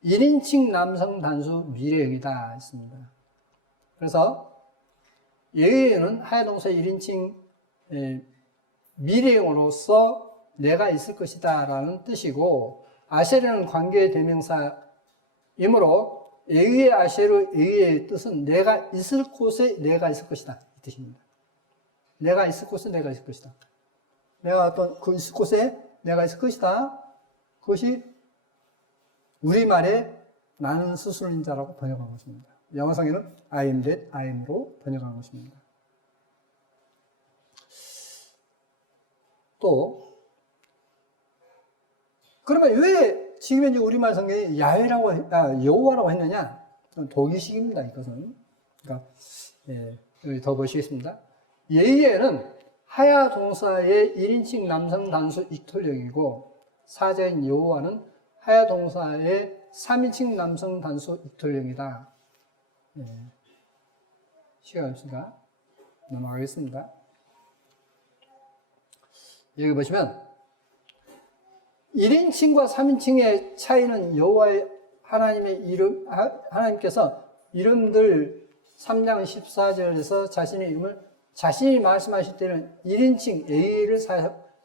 1인칭 남성 단수 미래형이다 했습니다. 그래서 예외에는 하야 동사 1인칭 미래형으로서 내가 있을 것이다 라는 뜻이고, 아쉐르는 관계 대명사이므로 에위에 아쉐르 에위의 뜻은 내가 있을 곳에 내가 있을 것이다 이 뜻입니다. 내가 있을 곳에 내가 있을 것이다. 내가 어떤 그 있을 곳에 내가 있을 것이다. 그것이 우리말에 나는 스스로인 자라고 번역한 것입니다. 영어상에는 I am that I am로 번역한 것입니다. 또 그러면 왜 지금 현재 우리말 성경에 여호와라고 했느냐? 독일식입니다. 이것은. 그러니까 여기 더 보시겠습니다. 예의에는 하야 동사의 1인칭 남성 단수 익톨령이고, 사자인 여호와는 하야 동사의 3인칭 남성 단수 익톨령이다. 시간 없으니까 넘어가겠습니다. 여기 보시면 1인칭과 3인칭의 차이는 여호와의 하나님께서 이름들 3장 14절에서 자신의 이름을 자신이 말씀하실 때는 1인칭 A를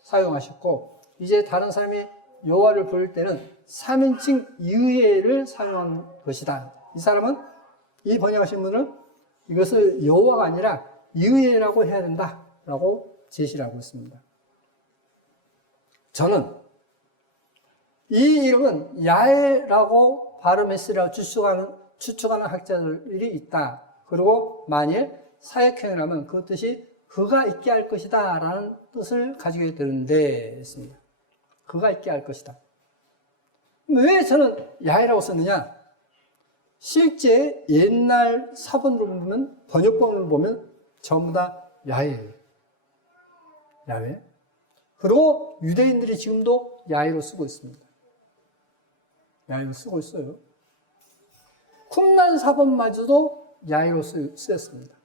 사용하셨고, 이제 다른 사람이 여호와를 부를 때는 3인칭 이의를 사용한 것이다. 이 사람은, 이 번역하신 분은 이것을 여호와가 아니라 여호와라고 해야 된다라고 제시를 하고 있습니다. 저는 이 이름은 야훼라고 발음했으리라고 추측하는 학자들이 있다. 그리고 만일 사역형이라면 그 뜻이 그가 있게 할 것이다 라는 뜻을 가지게 되는데 했습니다. 그가 있게 할 것이다. 왜 저는 야훼라고 썼느냐? 실제 옛날 사본을 보면, 번역본을 보면 전부 다 야훼예요. 야훼. 그리고 유대인들이 지금도 야훼로 쓰고 있습니다. 야훼로 쓰고 있어요. 쿰란 사본마저도 야훼로 쓰였습니다.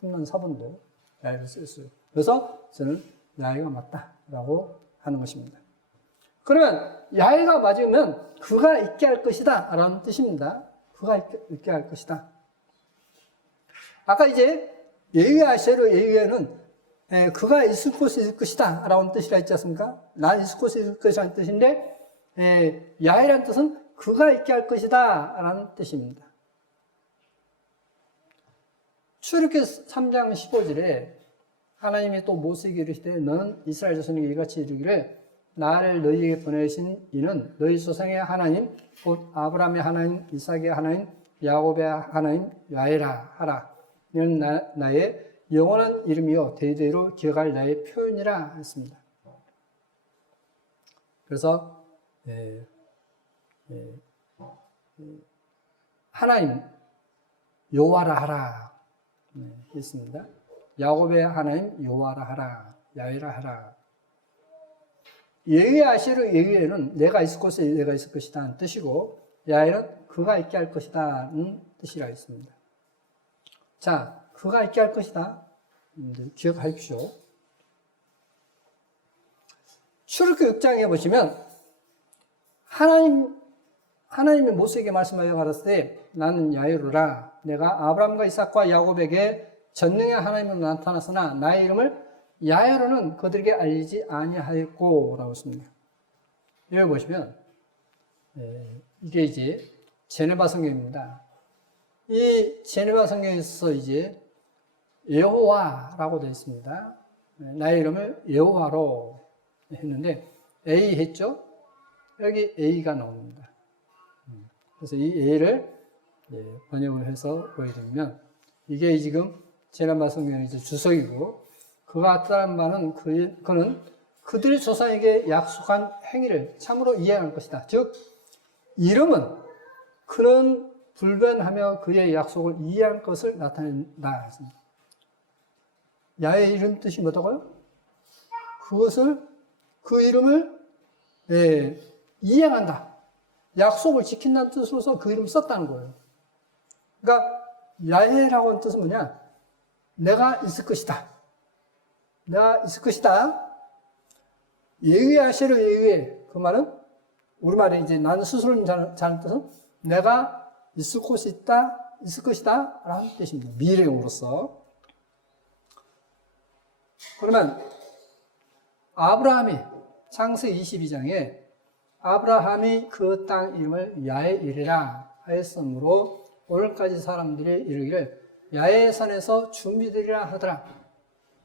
쿰란 사본도 야훼로 쓰였어요. 그래서 저는 야훼가 맞다라고 하는 것입니다. 그러면 야훼가 맞으면 그가 있게 할 것이다 라는 뜻입니다. 그가 있게 할 것이다. 아까 이제 예의아세로 예의에는 그가 있을 곳에 있을 것이다 라는 뜻이라 했지 않습니까? 난 있을 곳에 있을 것이라는 뜻인데 야훼라는 뜻은 그가 있게 할 것이다 라는 뜻입니다. 출애굽기 3장 15절에 하나님이 또 모세에게 이르시되 너는 이스라엘 자손에게 이같이 이르기를 나를 너희에게 보내신 이는 너희 조상의 하나님 곧 아브라함의 하나님 이삭의 하나님 야곱의 하나님 야훼라 하라. 이는 나의 영원한 이름이요 대대로 기억할 나의 표현이라 했습니다. 그래서 하나님 여호와라 하라 했습니다. 야곱의 하나님 여호와라 하라, 야훼라 하라. 예의아시르 예의에는 내가 있을 곳에 내가 있을 것이다 는 뜻이고 야훼는 그가 있게 할 것이다 는 뜻이라 있습니다. 자, 그가 있게 할 것이다. 기억하십시오. 출애굽기 6장에 보시면 하나님이 모세에게 말씀하여 가라사대 때 나는 야훼로라 내가 아브라함과 이삭과 야곱에게 전능의 하나님으로 나타났으나 나의 이름을 야훼로는 그들에게 알리지 아니하였고 라고 했습니다. 여기 보시면 이게 이제 제네바 성경입니다. 이 제네바 성경에서 이제 여호와라고 되어 있습니다. 나의 이름을 여호와로 했는데 A 했죠? 여기 A가 나옵니다. 그래서 이 A를 번역을 해서 보여드리면 이게 지금 제네바 성경의 이제 주석이고 그가 따른 바는 그는 그들의 조상에게 약속한 행위를 참으로 이해할 것이다. 즉 이름은 그는 불변하며 그의 약속을 이해할 것을 나타낸다. 야훼의 이름 뜻이 뭐다고요? 그 이름을 이행한다. 약속을 지킨다는 뜻으로서 그 이름을 썼다는 거예요. 그러니까 야훼라고 하는 뜻은 뭐냐? 내가 있을 것이다. 내가 있을 것이다. 예의아시르 예의에 그 말은 우리말에 이제 나는 스스로 자는 뜻은 내가 있을 곳이 있다, 있을 것이다 라는 뜻입니다. 미래형으로서. 그러면 아브라함이 창세기 22장에 아브라함이 그 땅 이름을 야훼이라 하였으므로 오늘까지 사람들이 이르기를 야훼의 산에서 준비되리라 하더라.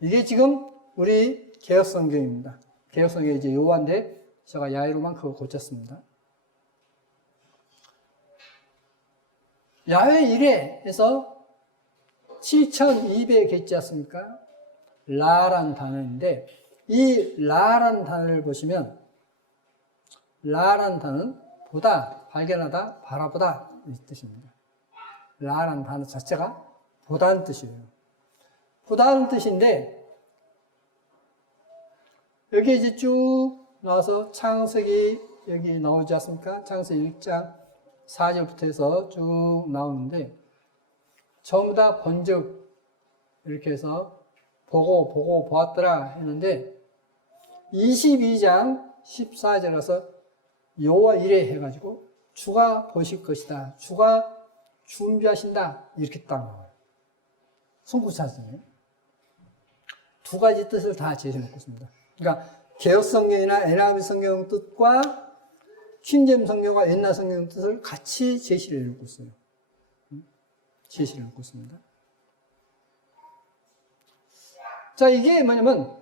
이게 지금 우리 개역성경입니다. 개역성경이 이제 요한데 제가 야훼로만 그거 고쳤습니다. 야훼 이래에서 7200개 있지 않습니까? 라란 단어인데 이 라란 단어를 보시면 라란 단어는 보다, 발견하다, 바라보다 이 뜻입니다. 라란 단어 자체가 보다는 뜻이에요. 보다는 뜻인데 여기 이제 쭉 나와서 창세기 여기 나오지 않습니까? 창세기 1장 4절부터 해서 쭉 나오는데 전부 다 본즉 이렇게 해서 보고 보았더라 했는데 22장 14절에 가서 여호와 이래 해가지고 주가 보실 것이다. 주가 준비하신다. 이렇게 딱 나와요. 손구차잖아요. 두 가지 뜻을 다 제시해놓고 있습니다. 그러니까 개역성경이나 NIV 성경 뜻과 킹제임스 성경과 옛날 성경 뜻을 같이 제시를 해놓고 있어요. 제시를 해놓고 있습니다. 자, 이게 뭐냐면,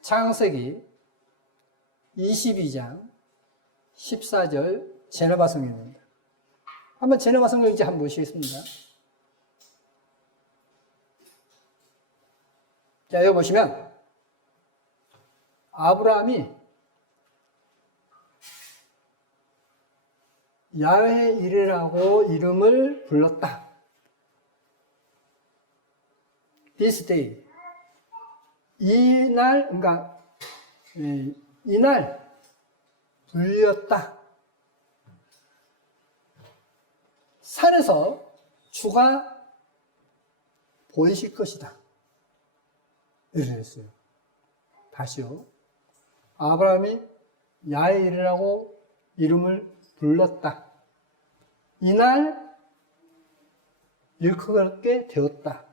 창세기 22장 14절 제네바 성경입니다. 한번 제네바 성경 이제 한번 보시겠습니다. 자, 여기 보시면 아브라함이 야훼 이레라고 이름을 불렀다. This day. 이날, 그러니까 이날 불렸다. 산에서 주가 보이실 것이다. 이렇게 했어요. 다시요. 아브라함이 야훼 이레라고 이름을 불렀다. 이날 일컬게 되었다.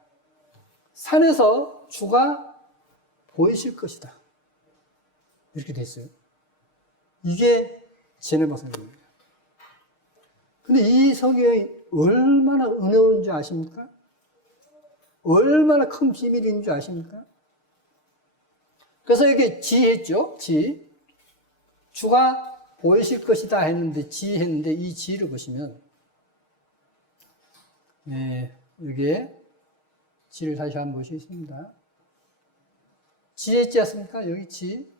산에서 주가 보이실 것이다. 이렇게 돼 있어요. 이게 제네바 성경입니다. 근데 이 성경이 얼마나 은혜인 줄 아십니까? 얼마나 큰 비밀인 줄 아십니까? 그래서 이게 지했죠? 지. 주가 보이실 것이다 했는데, 지 했는데, 이 지를 보시면, 여기에 지를 다시 한번 보시겠습니다. 지 했지 않습니까? 여기 지.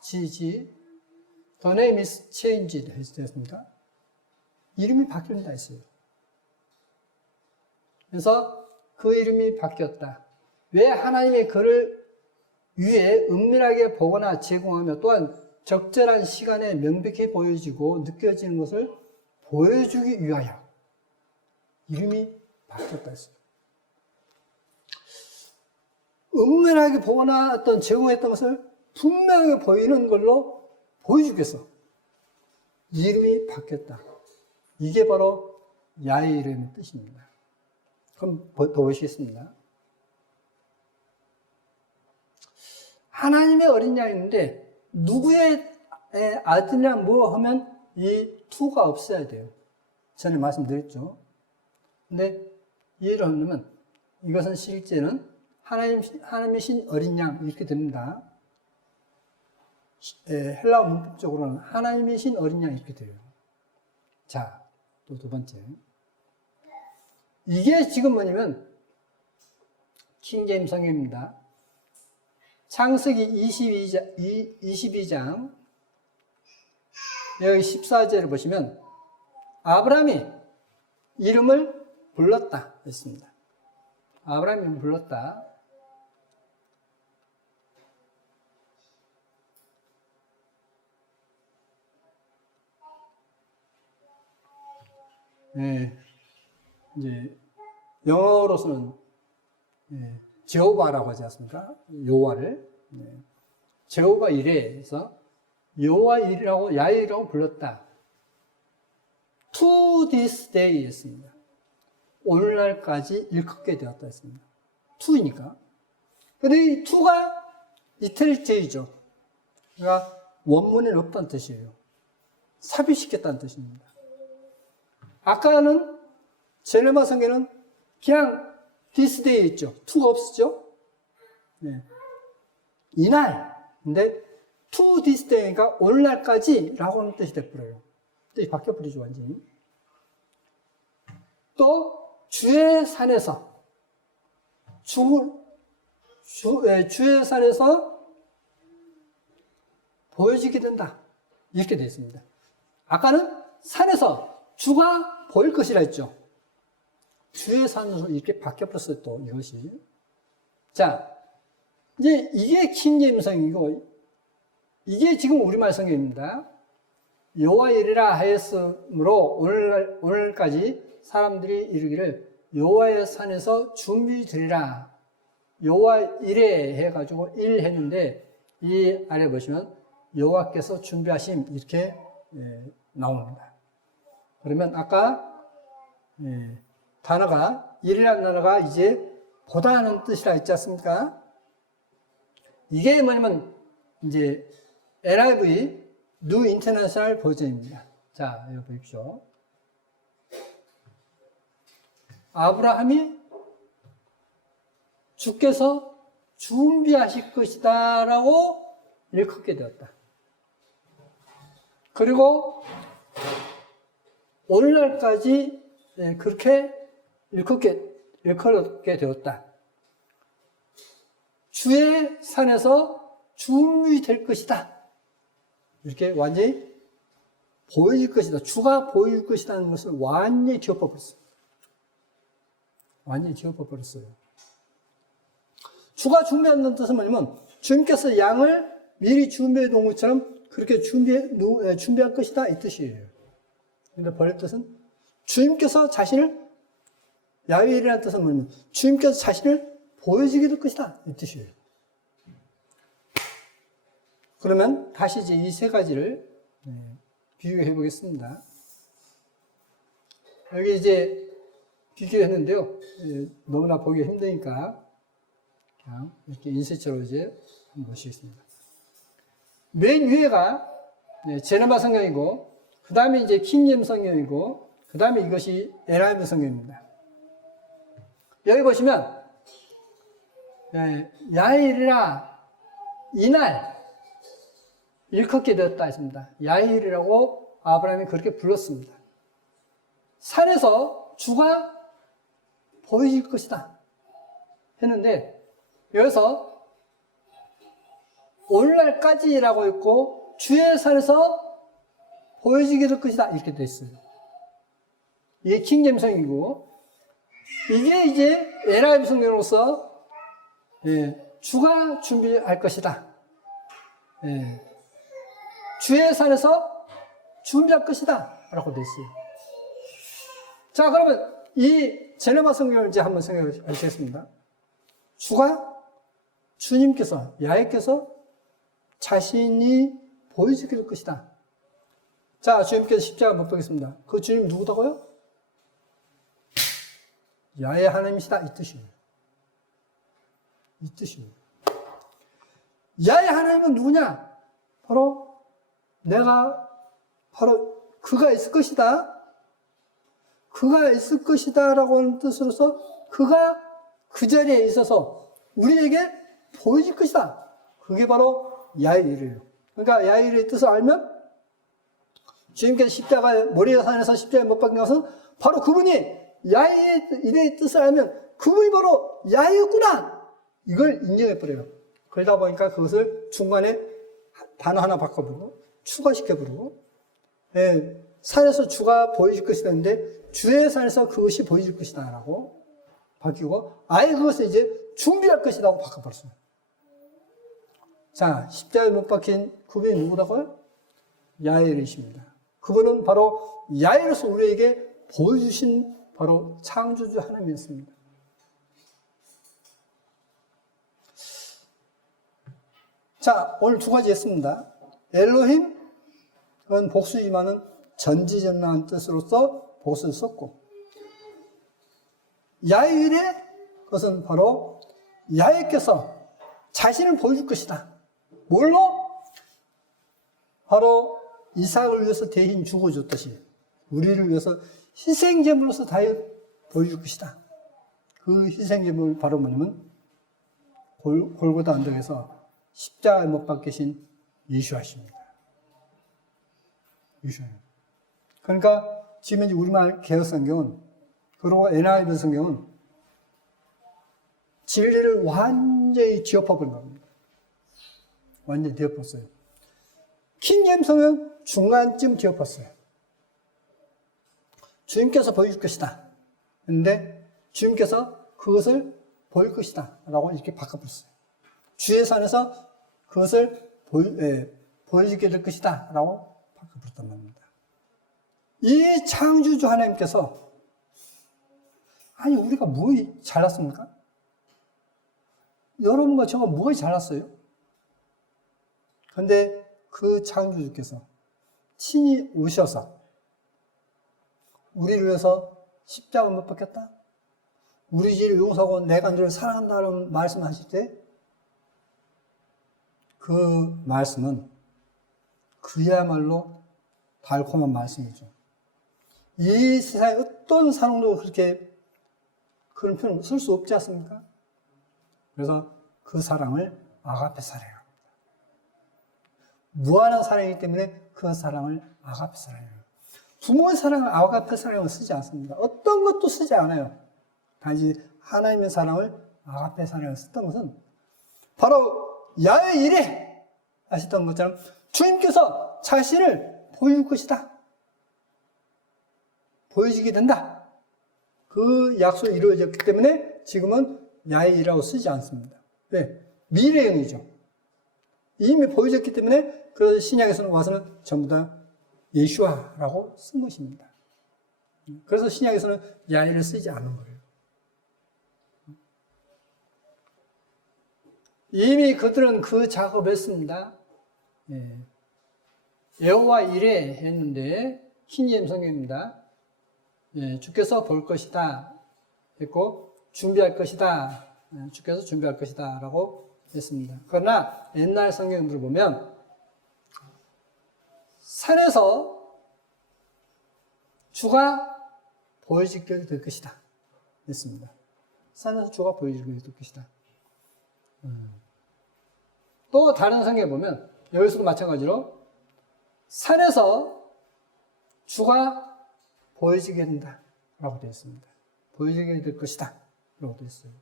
The name is changed 했습니까? 이름이 바뀐다 했어요. 그래서 그 이름이 바뀌었다. 왜 하나님의 그를 위에 은밀하게 보거나 제공하며 또한 적절한 시간에 명백히 보여지고 느껴지는 것을 보여주기 위하여 이름이 바뀌었다 했어요. 은밀하게 보거나 어떤 제공했던 것을 분명하게 보이는 걸로 보여주겠어. 이름이 바뀌었다. 이게 바로 야훼 이레의 뜻입니다. 그럼 더 보시겠습니다. 하나님의 어린 양인데 누구의 아들이냐 뭐 하면 이 투가 없어야 돼요. 전에 말씀드렸죠. 근데 이해를 하려면 이것은 실제는 하나님의 신 어린 양 이렇게 됩니다. 헬라어 문법적으로는 하나님의 신 어린 양 이렇게 돼요. 자, 또 두 번째. 이게 지금 뭐냐면 킹제임스 성경입니다. 창세기 22장 여기 14절을 보시면 아브라함이 이름을 불렀다 했습니다. 아브라함이 이름을 불렀다. 이제 영어로서는 제호바라고 하지 않습니까? 여호와를. 제호바 이레 해서 여호와 이라고 야훼라고 불렀다. To this day 했습니다. 오늘날까지 일컫게 되었다 했습니다. to이니까. 근데 이 to가 이태리제이죠. 그러니까 원문에는 없다는 뜻이에요. 삽입시켰다는 뜻입니다. 아까는 제네바 성경은 그냥 this day 있죠. to가 없었죠. 네. 이날. 근데 to this day니까 오늘날까지 라고 하는 뜻이 돼버려요. 뜻이 바뀌어버리죠, 완전히. 또 주의 산에서 주의 산에서 보여지게 된다. 이렇게 되어 있습니다. 아까는 산에서 주가 보일 것이라 했죠. 주의 산으로 이렇게 바뀌어버렸어요, 또 이것이. 자, 이제 이게 킹제임스 성경이고, 이게 지금 우리말 성경입니다. 여호와 이레라 하였으므로 오늘까지 사람들이 이르기를 여호와의 산에서 준비 드리라. 여호와 이레 해가지고 일 했는데 이 아래 보시면 여호와께서 준비하심 이렇게 나옵니다. 그러면 아까 단어가 일이라는 단어가 이제 보다는 뜻이라 했지 않습니까? 이게 뭐냐면 이제 NIV New International 버전입니다. 자, 여기 보십시오. 아브라함이 주께서 준비하실 것이다 라고 일컫게 되었다. 그리고 오늘날까지 그렇게 일컬게 되었다. 주의 산에서 준비될 것이다. 이렇게 완전히 보여질 것이다. 주가 보여질 것이라는 것을 완전히 지어버렸어요. 완전히 지어버렸어요. 주가 준비한다는 뜻은 뭐냐면 주님께서 양을 미리 준비해 놓은 것처럼 그렇게 준비할 것이다 이 뜻이에요. 근데 버릴 뜻은 주님께서 자신을 야훼이라는 뜻은 뭐냐면 주님께서 자신을 보여지게 될 것이다 이 뜻이에요. 그러면 다시 이제 이 세 가지를 비교해 보겠습니다. 여기 이제 비교했는데요. 너무나 보기 힘드니까 그냥 이렇게 인쇄처로 이제 한번 보시겠습니다. 맨 위에가 제네바 성경이고, 그 다음에 이제 킹제임스 성경이고, 그 다음에 이것이 NIV 성경입니다. 여기 보시면 야훼이라 이날 일컫게 되었다 했습니다. 야훼이라고 아브라함이 그렇게 불렀습니다. 산에서 주가 보여질 것이다 했는데 여기서 오늘날까지라고 했고 주의 산에서 보여지게 될 것이다 이렇게 되어 있어요. 이게 킹제임스 성경이고 이게 이제 NIV 성경으로서 주가 준비할 것이다. 주의 산에서 준비할 것이다 라고 되어 있어요. 자, 그러면 이 제네바 성경을 이제 한번 생각해 보겠습니다. 주님께서, 야훼께서 자신이 보여지게 될 것이다. 자, 주님께서 십자가 못 박겠습니다. 그 주님 누구다고요? 야훼 하나님이시다. 이 뜻이에요. 이 뜻이에요. 야훼 하나님은 누구냐? 바로 그가 있을 것이다. 그가 있을 것이다 라고 하는 뜻으로서 그가 그 자리에 있어서 우리에게 보여질 것이다. 그게 바로 야훼이래요. 그러니까 야훼의 뜻을 알면 주님께서 모리아산에서 십자가에 못 박힌 것은 바로 그분이 야훼의 뜻을 알면 그분이 바로 야훼였구나. 이걸 인정해버려요. 그러다 보니까 그것을 중간에 단어 하나 바꿔보고 추가시켜버리고 산에서 주가 보여질 것이다 했는데 주의 산에서 그것이 보여질 것이다 라고 바뀌고 아예 그것을 이제 준비할 것이다 라고 바꿔버렸어요. 자, 십자가에 못 박힌 그분이 누구라고요? 야훼이십니다. 그분은 바로 야훼로서 우리에게 보여주신 바로 창조주 하나님이었습니다. 자, 오늘 두 가지 했습니다. 엘로힘은 복수지만은 전지전능한 뜻으로서 복수를 썼고, 야훼의 것은 바로 야훼께서 자신을 보여줄 것이다. 뭘로? 바로 이삭을 위해서 대신 죽어줬듯이 우리를 위해서 희생제물로서 다 보여줄 것이다. 그 희생제물 바로 뭐냐면 골고다 언덕에서 십자가에 못 박히신 예수하십니다. 예수. 그러니까 지금 이제 우리말 개혁 성경은 그리고 NIV 성경은 진리를 완전히 뒤엎어버린 겁니다. 완전히 뒤엎었어요. 킹제임스 성경은 중간쯤 뒤엎었어요. 주님께서 보여줄 것이다. 그런데 주님께서 그것을 보일 것이다. 라고 이렇게 바꿔버렸어요. 주의 산에서 그것을 보여주게 될 것이다. 라고 바꿔버렸단 말입니다. 이 창조주 하나님께서 아니 우리가 무엇이 잘났습니까? 여러분과 저가 무엇이 잘났어요? 그런데 그 창조주께서 친히 오셔서 우리를 위해서 십자가를 못 박혔다. 우리 죄를 용서하고 내가 너를 사랑한다는 말씀하실 때 그 말씀은 그야말로 달콤한 말씀이죠. 이 세상에 어떤 사람도 그렇게 그런 표현을 쓸 수 없지 않습니까? 그래서 그 사랑을 아가페 사랑이라고 합니다. 무한한 사랑이기 때문에 그 사랑을 아가페 사랑이라고 합니다. 부모의 사랑을 아가페 사랑을 쓰지 않습니다. 어떤 것도 쓰지 않아요. 단지 하나님의 사랑을 아가페 사랑을 썼던 것은 바로 야훼 이레 하셨던 것처럼 주님께서 자신을 보여줄 것이다. 보여지게 된다. 그 약속이 이루어졌기 때문에 지금은 야훼 이레라고 쓰지 않습니다. 왜? 미래형이죠. 이미 보여졌기 때문에 그 신약에서는 와서는 전부 다 예슈아라고 쓴 것입니다. 그래서 신약에서는 야훼를 쓰지 않는 거예요. 이미 그들은 그 작업을 했습니다. 여호와 이레 했는데 킹제임 성경입니다. 주께서 볼 것이다 했고 준비할 것이다. 주께서 준비할 것이다 라고 했습니다. 그러나 옛날 성경들을 보면 산에서 주가 보여지게 될 것이다 했습니다. 산에서 주가 보여지게 될 것이다. 또 다른 성경에 보면 여기서도 마찬가지로 산에서 주가 보여지게 된다 라고 되어 있습니다. 보여지게 될 것이다 라고 되어 있어요.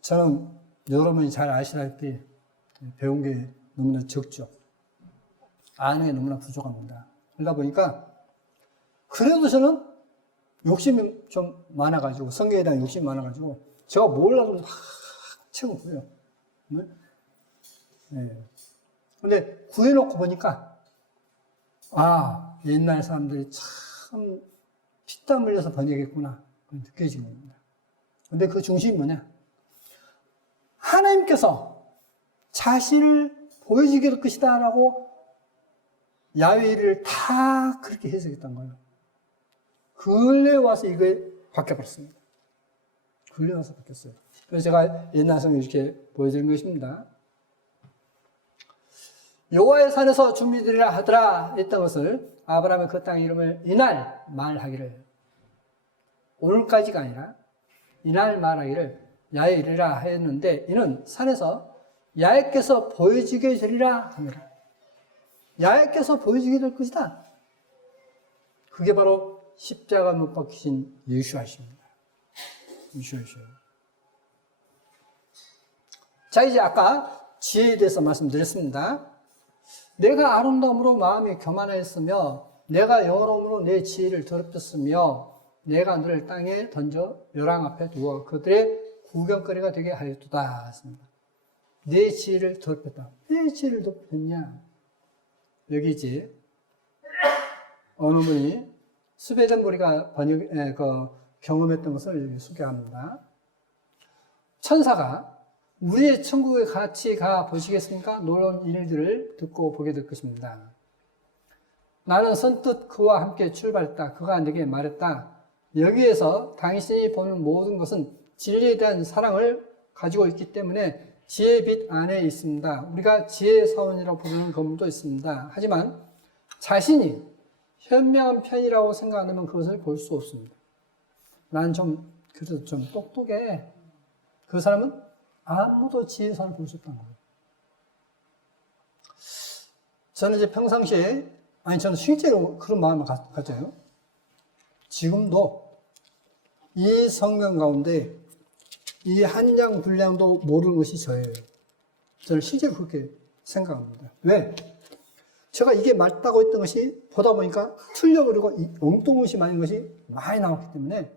저는 여러분이 잘 아시다시피 배운 게 너무나 적죠. 아는 게 너무나 부족합니다. 그러다 보니까 그래도 저는 욕심이 좀 많아가지고 성경에 대한 욕심이 많아가지고 제가 몰라도 막 책을 구해요. 근데 구해놓고 보니까 옛날 사람들이 참 피땀 흘려서 번역했구나 느껴지는 겁니다. 근데 그 중심이 뭐냐? 하나님께서 자신을 보여지게 될 것이다 라고 야훼 이레를 다 그렇게 해석했던 거예요. 근래에 와서 이게 바뀌어버렸습니다. 근래에 와서 바뀌었어요. 그래서 제가 옛날 성경 이렇게 보여드린 것입니다. 여호와의 산에서 준비되리라 하더라 했던 것을 아브라함의 그 땅 이름을 이날 말하기를, 오늘까지가 아니라 이날 말하기를 야훼 이레라 하였는데, 이는 산에서 야훼께서 보여지게 되리라 합니다. 야훼께서 보여지게 될 것이다. 그게 바로 십자가 못 박히신 예수하십니다. 예수하셔요. 자, 이제 아까 지혜에 대해서 말씀드렸습니다. 내가 아름다움으로 마음이 교만하였으며 내가 영어로움으로 내 지혜를 더럽혔으며 내가 너를 땅에 던져 벼랑 앞에 두어 그들의 구경거리가 되게 하였도다 했습니다. 내 지혜를 더럽혔다. 내 지혜를 더럽혔냐? 여기 이제 어느 분이 스웨덴보리가 경험했던 것을 소개합니다. 천사가 우리의 천국에 같이 가 보시겠습니까? 놀라운 일들을 듣고 보게 될 것입니다. 나는 선뜻 그와 함께 출발했다. 그가 내게 말했다. 여기에서 당신이 보는 모든 것은 진리에 대한 사랑을 가지고 있기 때문에 지혜의 빛 안에 있습니다. 우리가 지혜의 사원이라고 부르는 건물도 있습니다. 하지만 자신이 현명한 편이라고 생각하면 그것을 볼 수 없습니다. 난 그래도 좀 똑똑해. 그 사람은 아무도 지혜의 사원을 볼 수 없다는 거예요. 저는 이제 평상시에, 저는 실제로 그런 마음을 가져요. 지금도 이 성경 가운데 이 한 장 분량도 모르는 것이 저예요. 저는 실제로 그렇게 생각합니다. 왜? 제가 이게 맞다고 했던 것이 보다 보니까 틀려버리고 엉뚱것이 많은 것이 많이 나왔기 때문에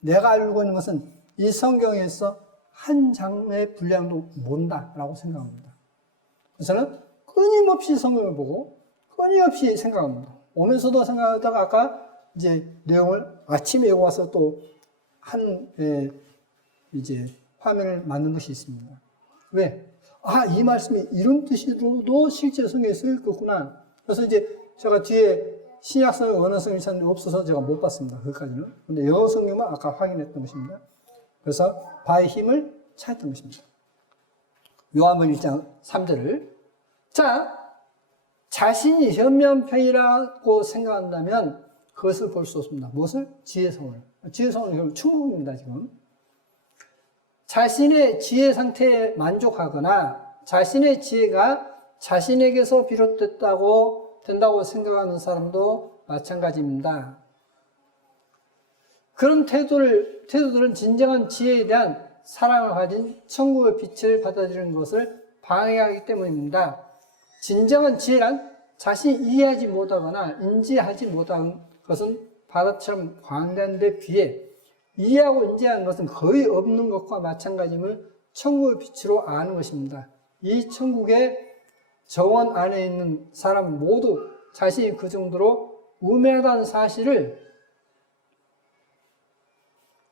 내가 알고 있는 것은 이 성경에서 한 장의 분량도 모른다라고 생각합니다. 그래서 저는 끊임없이 성경을 보고 끊임없이 생각합니다. 오면서도 생각하다가 아까 이제 내용을 아침에 여기 와서 또 이제 화면을 만든 것이 있습니다. 왜? 이 말씀이 이런 뜻으로도 실제 성경에 쓰일 거구나. 그래서 이제 제가 뒤에 신약성경, 원어성경이 참 없어서 제가 못 봤습니다. 거기까지는. 근데 영어 성경만 아까 확인했던 것입니다. 그래서 바의 힘을 찾았던 것입니다. 요한복음 1장 3절을. 자, 자신이 현명한 편이라고 생각한다면 그것을 볼 수 없습니다. 무엇을? 지혜성을. 지혜성은 충분입니다, 지금. 자신의 지혜 상태에 만족하거나 자신의 지혜가 자신에게서 된다고 생각하는 사람도 마찬가지입니다. 그런 태도들은 진정한 지혜에 대한 사랑을 가진 천국의 빛을 받아들이는 것을 방해하기 때문입니다. 진정한 지혜란 자신이 이해하지 못하거나 인지하지 못한 것은 바다처럼 광대한 데 비해 이해하고 인지하는 것은 거의 없는 것과 마찬가지임을 천국의 빛으로 아는 것입니다. 이 천국의 정원 안에 있는 사람 모두 자신이 그 정도로 우매하다는 사실을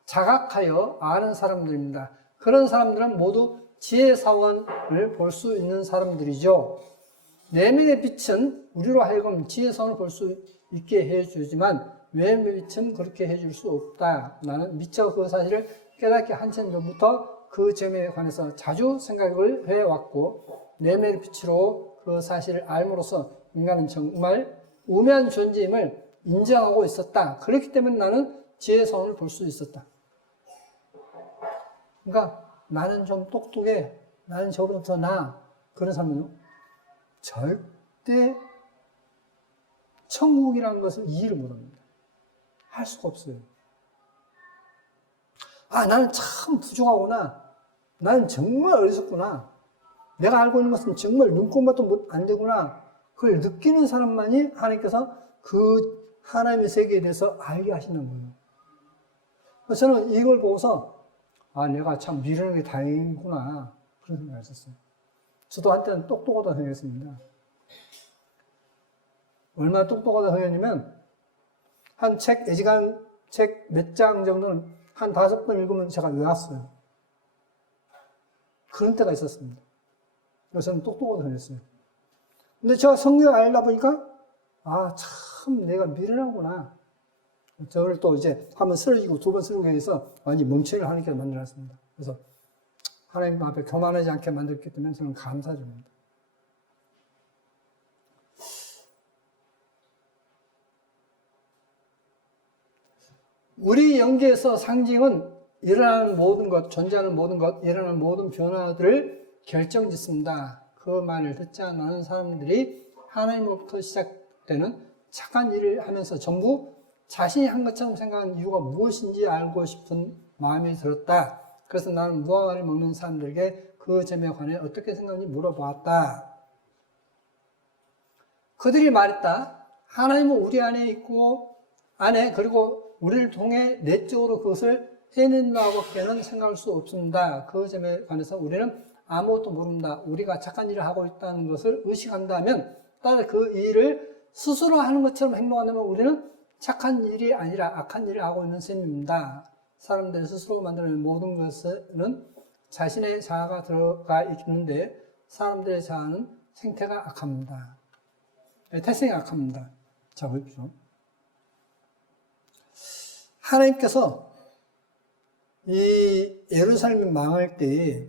자각하여 아는 사람들입니다. 그런 사람들은 모두 지혜사원을 볼 수 있는 사람들이죠. 내면의 빛은 우리로 하여금 지혜사원을 볼 수 있게 해주지만 외면의 빛은 그렇게 해줄 수 없다. 나는 미처 그 사실을 깨닫기 한참 전부터 그 점에 관해서 자주 생각을 해왔고 내면의 빛으로 그 사실을 알므로써 인간은 정말 우매한 존재임을 인정하고 있었다. 그렇기 때문에 나는 지혜사원을 볼 수 있었다. 그러니까 나는 좀 똑똑해. 나는 저보다 더 나아. 그런 사람은요. 절대 천국이라는 것을 이해를 못합니다. 할 수가 없어요. 아, 나는 참 부족하구나. 나는 정말 어리석구나. 내가 알고 있는 것은 정말 눈꼽만도 안 되구나. 그걸 느끼는 사람만이 하나님께서 그 하나님의 세계에 대해서 알게 하시는 거예요. 그래서 저는 이걸 보고서 아, 내가 참 미련한 게 다행이구나. 그런 생각을 했었어요. 저도 한때는 똑똑하다 생각했습니다. 얼마나 똑똑하다 생각했냐면, 애지간 책 몇 장 정도는 한 5번 읽으면 제가 외웠어요. 그런 때가 있었습니다. 그래서 저는 똑똑하다 생각했어요. 근데 제가 성경을 알다 보니까, 아, 참 내가 미련하구나. 저를 또 이제 한번 쓰러지고 2번 쓰러지게 해서 완전히 멍청이를 하나님께서 만들었습니다. 그래서 하나님 앞에 교만하지 않게 만들었기 때문에 저는 감사드립니다. 우리 영계에서 상징은 일어나는 모든 것, 존재하는 모든 것, 일어나는 모든 변화들을 결정짓습니다. 그 말을 듣지 않는 사람들이 하나님으로부터 시작되는 착한 일을 하면서 전부 자신이 한 것처럼 생각하는 이유가 무엇인지 알고 싶은 마음이 들었다. 그래서 나는 무화과를 먹는 사람들에게 그 점에 관해 어떻게 생각하는지 물어보았다. 그들이 말했다. 하나님은 우리 안에 있고 그리고 우리를 통해 내적으로 그것을 해낸다고밖에는 생각할 수 없습니다. 그 점에 관해서 우리는 아무것도 모른다. 우리가 착한 일을 하고 있다는 것을 의식한다면 따라 그 일을 스스로 하는 것처럼 행동한다면 우리는 착한 일이 아니라 악한 일을 하고 있는 셈입니다. 사람들 스스로 만드는 모든 것은 자신의 자아가 들어가 있는데 사람들의 자아는 생태가 악합니다. 태생이 악합니다. 자, 보십시오. 하나님께서 이 예루살렘이 망할 때에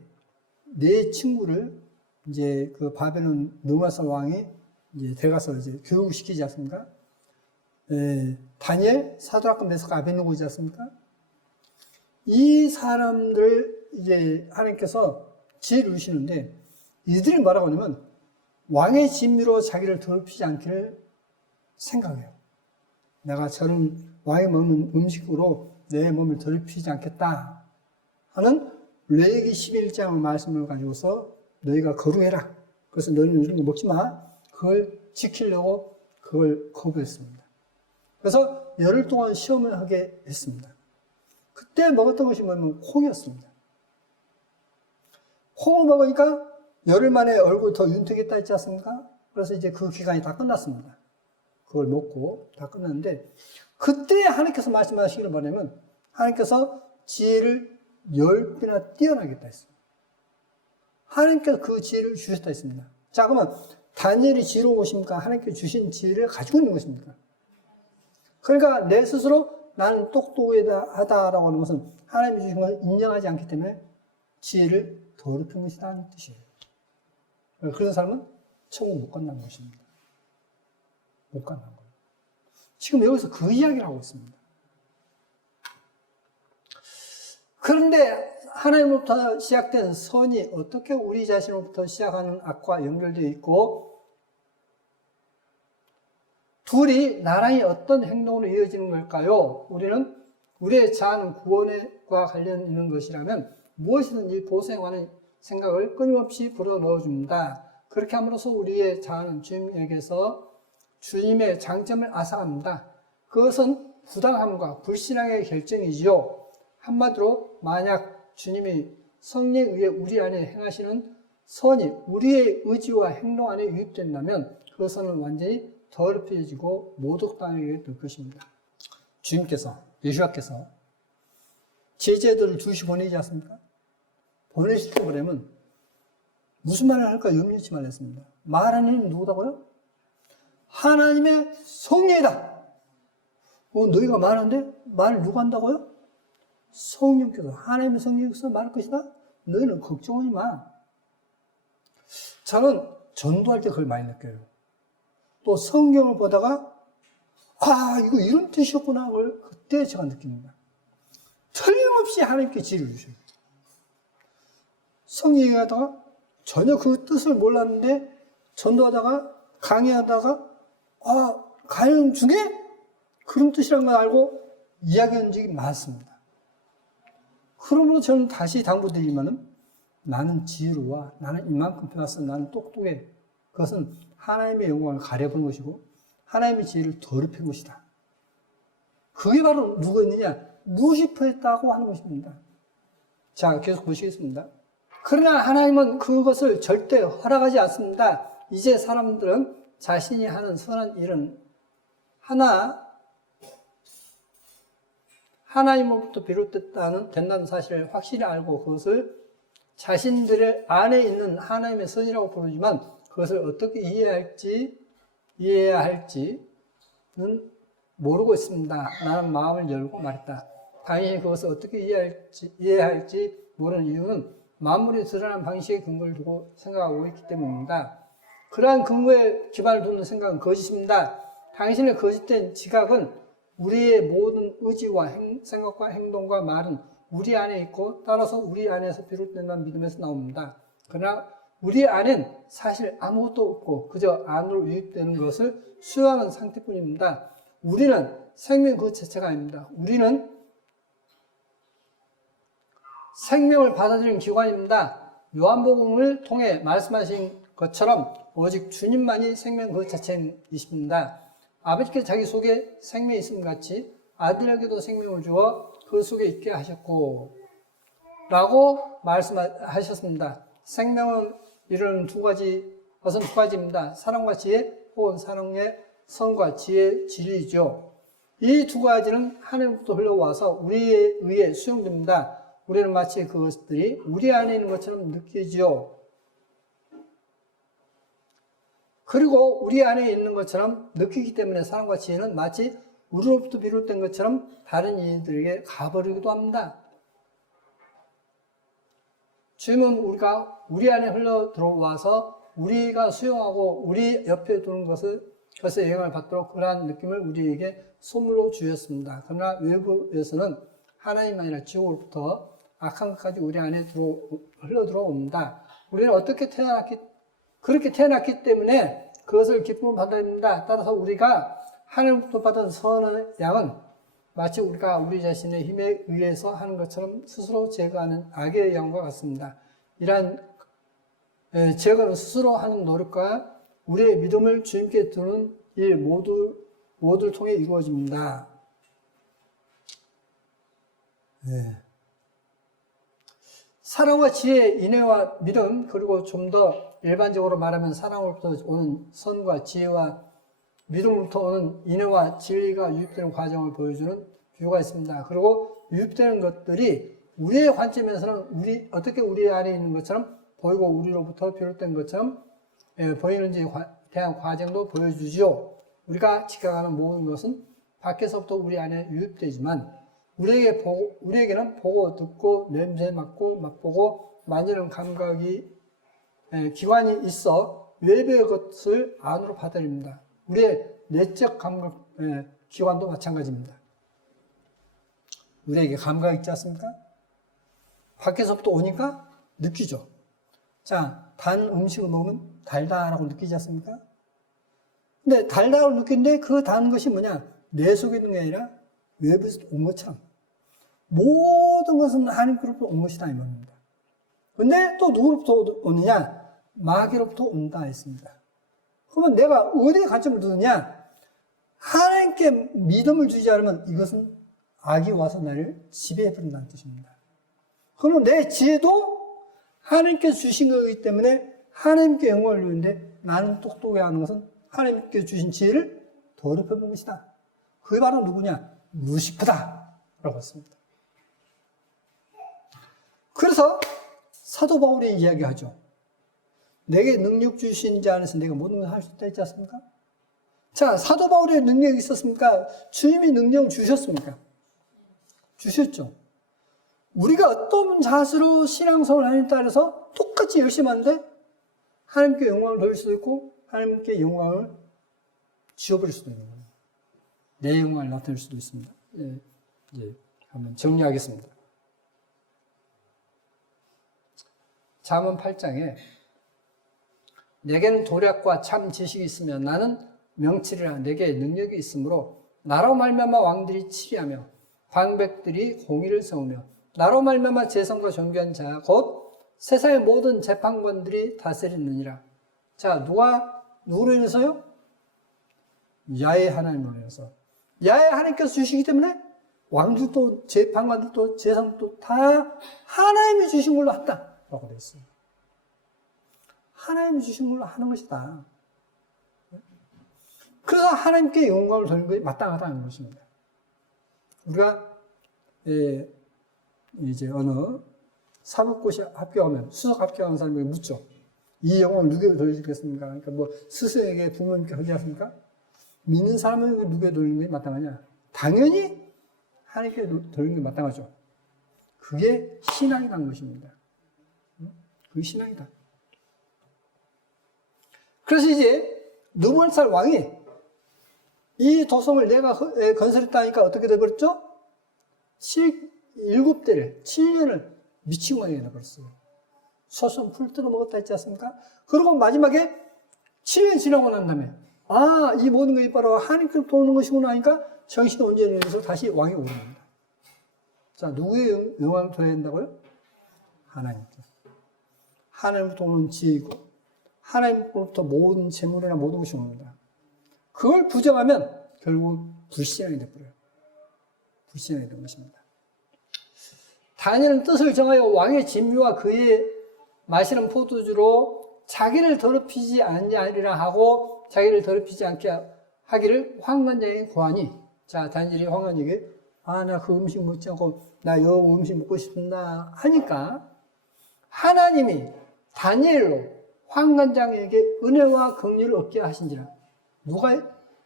네 친구를 이제 그 바벨론 느부갓네살 왕이 이제 데려가서 이제 교육시키지 않습니까? 다니엘, 사드락과 메삭과 아벳느고이지 않습니까? 이 사람들 이제 하나님께서 지혜를 주시는데 이들이 뭐라고 하냐면 왕의 진미로 자기를 더럽히지 않기를 생각해요. 내가 저런 왕이 먹는 음식으로 내 몸을 더럽히지 않겠다 하는 레위기 11장 말씀을 가지고서 너희가 거룩해라. 그래서 너희는 이런 거 먹지 마. 그걸 지키려고 그걸 거부했습니다. 그래서 열흘 동안 시험을 하게 했습니다. 그때 먹었던 것이 뭐냐면 콩이었습니다. 콩을 먹으니까 열흘 만에 얼굴 더 윤택했다 했지 않습니까? 그래서 이제 그 기간이 다 끝났습니다. 그걸 먹고 다 끝났는데 그때 하나님께서 말씀하시기를 뭐냐면 하나님께서 지혜를 10배나 뛰어나겠다 했습니다. 하나님께서 그 지혜를 주셨다 했습니다. 자, 그러면 다니엘이 지혜로운 것입니까? 하나님께서 주신 지혜를 가지고 있는 것입니까? 그러니까 내 스스로 나는 똑똑하다라고 하는 것은 하나님이 주신 것을 인정하지 않기 때문에 지혜를 더럽힌 것이다 하는 뜻이에요. 그런 사람은 천국 못 간다는 것입니다. 못 간다는 거예요. 지금 여기서 그 이야기를 하고 있습니다. 그런데 하나님으로부터 시작된 선이 어떻게 우리 자신으로부터 시작하는 악과 연결되어 있고 둘이 나란히 어떤 행동으로 이어지는 걸까요? 우리는 우리의 자아는 구원과 관련 있는 것이라면 무엇이든지 보생하는 생각을 끊임없이 불어넣어줍니다. 그렇게 함으로써 우리의 자아는 주님에게서 주님의 장점을 앗아갑니다. 그것은 부당함과 불신앙의 결정이지요. 한마디로 만약 주님이 성령에 의해 우리 안에 행하시는 선이 우리의 의지와 행동 안에 유입된다면 그 선은 완전히 더럽혀지고 모독당하게 될 것입니다. 주님께서, 예수님께서 제자들을 두시 보내지 않습니까? 보내실 때 그러면 무슨 말을 할까 염려치 말했습니다. 말하는 이는 누구다고요? 하나님의 성령이다. 너희가 말하는데 말을 누가 한다고요? 성령께서, 하나님의 성령께서 말할 것이다. 너희는 걱정하지 마. 저는 전도할 때 그걸 많이 느껴요. 또 성경을 보다가 이거 이런 뜻이었구나 그걸 그때 제가 느낍니다. 틀림없이 하나님께 지혜를 주셔요. 성경에 하다가 전혀 그 뜻을 몰랐는데 전도하다가 강의하다가 가연 중에 그런 뜻이라는 걸 알고 이야기한 적이 많습니다. 그러므로 저는 다시 당부드리면은 나는 지혜로워, 나는 이만큼 배웠어, 나는 똑똑해. 그것은 하나님의 영광을 가려본 것이고 하나님의 지혜를 더럽힌 것이다. 그게 바로 누구였느냐? 루시퍼였다고 하는 것입니다. 자, 계속 보시겠습니다. 그러나 하나님은 그것을 절대 허락하지 않습니다. 이제 사람들은 자신이 하는 선한 일은 하나님으로부터 된다는 사실을 확실히 알고 그것을 자신들의 안에 있는 하나님의 선이라고 부르지만 그것을 어떻게 이해해야 할지는 모르고 있습니다. 나는 마음을 열고 말했다. 당연히 그것을 어떻게 이해해야 할지 모르는 이유는 만물이 드러난 방식의 근거를 두고 생각하고 있기 때문입니다. 그러한 근거에 기반을 두는 생각은 거짓입니다. 당신의 거짓된 지각은 우리의 모든 의지와 생각과 행동과 말은 우리 안에 있고 따라서 우리 안에서 비롯된다는 믿음에서 나옵니다. 그러나 우리 안엔 사실 아무것도 없고 그저 안으로 유입되는 것을 수용하는 상태뿐입니다. 우리는 생명 그 자체가 아닙니다. 우리는 생명을 받아들이는 기관입니다. 요한복음을 통해 말씀하신 것처럼 오직 주님만이 생명 그 자체이십니다. 아버지께서 자기 속에 생명이 있음 같이 아들에게도 생명을 주어 그 속에 있게 하셨고 라고 말씀하셨습니다. 생명은 이런 것은 두 가지입니다. 사랑과 지혜 혹은 사랑의 선과 지혜의 진리죠. 이 두 가지는 하나님부터 흘러와서 우리에 의해 수용됩니다. 우리는 마치 그것들이 우리 안에 있는 것처럼 느끼지요. 그리고 우리 안에 있는 것처럼 느끼기 때문에 사랑과 지혜는 마치 우리로부터 비롯된 것처럼 다른 이들에게 가버리기도 합니다. 주님은 우리 안에 흘러 들어와서 우리가 수용하고 우리 옆에 두는 것에 영향을 받도록 그러한 느낌을 우리에게 선물로 주셨습니다. 그러나 외부에서는 하나님 아니라 지옥으로부터 악한 것까지 우리 안에 흘러 들어옵니다. 우리는 그렇게 태어났기 때문에 그것을 기쁨을 받아야 됩니다. 따라서 우리가 하나님부터 받은 선의 양은 마치 우리가 우리 자신의 힘에 의해서 하는 것처럼 스스로 제거하는 악의 양과 같습니다. 이러한 제거는 스스로 하는 노력과 우리의 믿음을 주님께 두는 일 모두를 통해 이루어집니다. 네. 사랑과 지혜, 인애와 믿음, 그리고 좀 더 일반적으로 말하면 사랑으로부터 오는 선과 지혜와 믿음으로부터 오는 인애와 진리가 유입되는 과정을 보여주는 비유가 있습니다. 그리고 유입되는 것들이 우리의 관점에서는 어떻게 우리 안에 있는 것처럼 보이고 우리로부터 비롯된 것처럼 보이는지에 대한 과정도 보여주죠. 우리가 지켜가는 모든 것은 밖에서부터 우리 안에 유입되지만 우리에게는 보고 듣고 냄새 맡고 맛보고 만지는 기관이 있어 외부의 것을 안으로 받아들입니다. 우리의 내적 감각 기관도 마찬가지입니다. 우리에게 감각 있지 않습니까? 밖에서부터 오니까 느끼죠. 자, 단 음식을 먹으면 달다라고 느끼지 않습니까? 근데 달다고 느끼는데 그 단 것이 뭐냐? 내 속에 있는 게 아니라 외부에서 온 것처럼. 모든 것은 하나님께로부터 온 것이다 이 말입니다. 근데 또 누구로부터 오느냐? 마귀로부터 온다 했습니다. 그러면 내가 어디에 관점을 두느냐? 하나님께 믿음을 주지 않으면 이것은 악이 와서 나를 지배해버린다는 뜻입니다. 그러면 내 지혜도 하나님께서 주신 거기 때문에 하나님께 영광을 누리는데 나는 똑똑해 하는 것은 하나님께 주신 지혜를 더럽혀본 것이다. 그게 바로 누구냐? 루시퍼다 라고 했습니다. 그래서 사도 바울이 이야기하죠. 내게 능력 주신 자 안에서 내가 모든 걸 할 수 있다 했지 않습니까? 자, 사도 바울의 능력이 있었습니까? 주님이 능력 주셨습니까? 주셨죠. 우리가 어떤 자세로 신앙생활을 하느냐에 따라서 똑같이 열심히 하는데 하나님께 영광을 돌릴 수도 있고 하나님께 영광을 지워버릴 수도 있는 거예요. 내 영광을 나타낼 수도 있습니다. 이제 한번 정리하겠습니다. 잠언 8장에 내게는 도략과 참 지식이 있으면 나는 명치리라. 내게 능력이 있으므로 나로 말미암아 왕들이 치리하며 방백들이 공의를 세우며 나로 말미암아 재성과 존귀한 자 곧 세상의 모든 재판관들이 다스리느니라. 자, 누구로 인해서요? 야훼 하나님으로 인해서. 야훼 하나님께서 주시기 때문에 왕들도 재판관들도 재성도 다 하나님이 주신 걸로 한다라고 되어 있어요. 하나님이 주신 걸로 하는 것이다. 그래서 하나님께 영광을 돌리는 것이 마땅하다는 것입니다. 우리가 이제 어느 사법고시 합격하면 수석 합격하는 사람에게 묻죠. 이 영광을 누구에게 돌리겠습니까? 그러니까 뭐 스승에게 부모님께 하지 않습니까? 믿는 사람에게 누구에게 돌리는 것이 마땅하냐? 당연히 하나님께 돌리는 게 마땅하죠. 그게 신앙이라는 것입니다. 그게 신앙이다. 그래서 이제 느부갓네살 왕이 이 도성을 내가 건설했다니까 어떻게 되버렸죠? 7년을 미친 왕이 되어버렸어요. 소송 풀 뜯어 먹었다 했지 않습니까? 그리고 마지막에 7년 지나고 난 다음에 이 모든 것이 바로 하나님께로 도는 것이구나 하니까 정신이 온전히 해서 다시 왕이 오릅니다. 자, 누구의 영광을 둬야 된다고요? 하나님께. 하나님부터 오는 지혜이고 하나님으로부터 모든 재물이나 모든 것이 옵니다. 그걸 부정하면 결국 불신앙이 되어버려요. 불신앙이 되는 것입니다. 다니엘은 뜻을 정하여 왕의 진미와 그의 마시는 포도주로 자기를 더럽히지 아니하리라 하고 자기를 더럽히지 않게 하기를 환관장에 고하니, 자, 다니엘이 환관장에게 나 그 음식 먹지 않고 나 여 음식 먹고 싶나 하니까 하나님이 다니엘로 환관장에게 은혜와 긍휼을 얻게 하신지라. 누가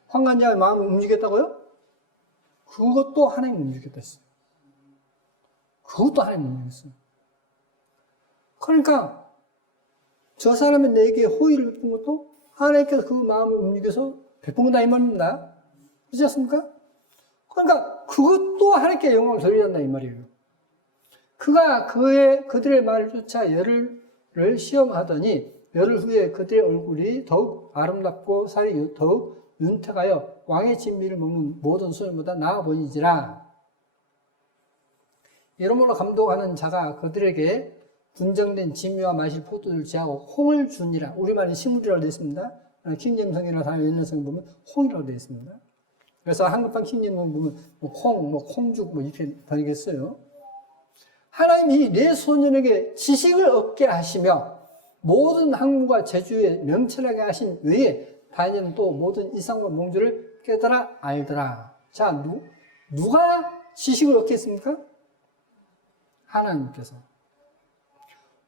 환관장의 마음을 움직였다고요? 그것도 하나님이 움직였다 했어요. 그것도 하나님이 움직였어요. 그러니까 저 사람이 내게 호의를 베푼 것도 하나님께서 그 마음을 움직여서 베푼 거다 이 말입니다. 그렇지 않습니까? 그러니까 그것도 하나님께 영광을 돌려야 이 말이에요. 그가 그들의 말을 쫓아 열을 시험하더니 열흘 후에 그들의 얼굴이 더욱 아름답고 살이 더욱 윤택하여 왕의 진미를 먹는 모든 소년보다 나아 보이지라. 이러므로 감독하는 자가 그들에게 분정된 진미와 마실 포도를 제하고 홍을 주니라. 우리말은 식물이라고 되어 있습니다. 킹제임스 성경이나 다른 옛날성경 보면 홍이라고 되어 있습니다. 그래서 한국판 킹제임스 보면 콩죽 이렇게 번역했어요. 하나님이 내 소년에게 지식을 얻게 하시며 모든 학문과 재주에 명철하게 하신 외에 다니엘은 또 모든 이상과 명주를 깨달아 알더라. 자, 누가 지식을 얻겠습니까? 하나님께서.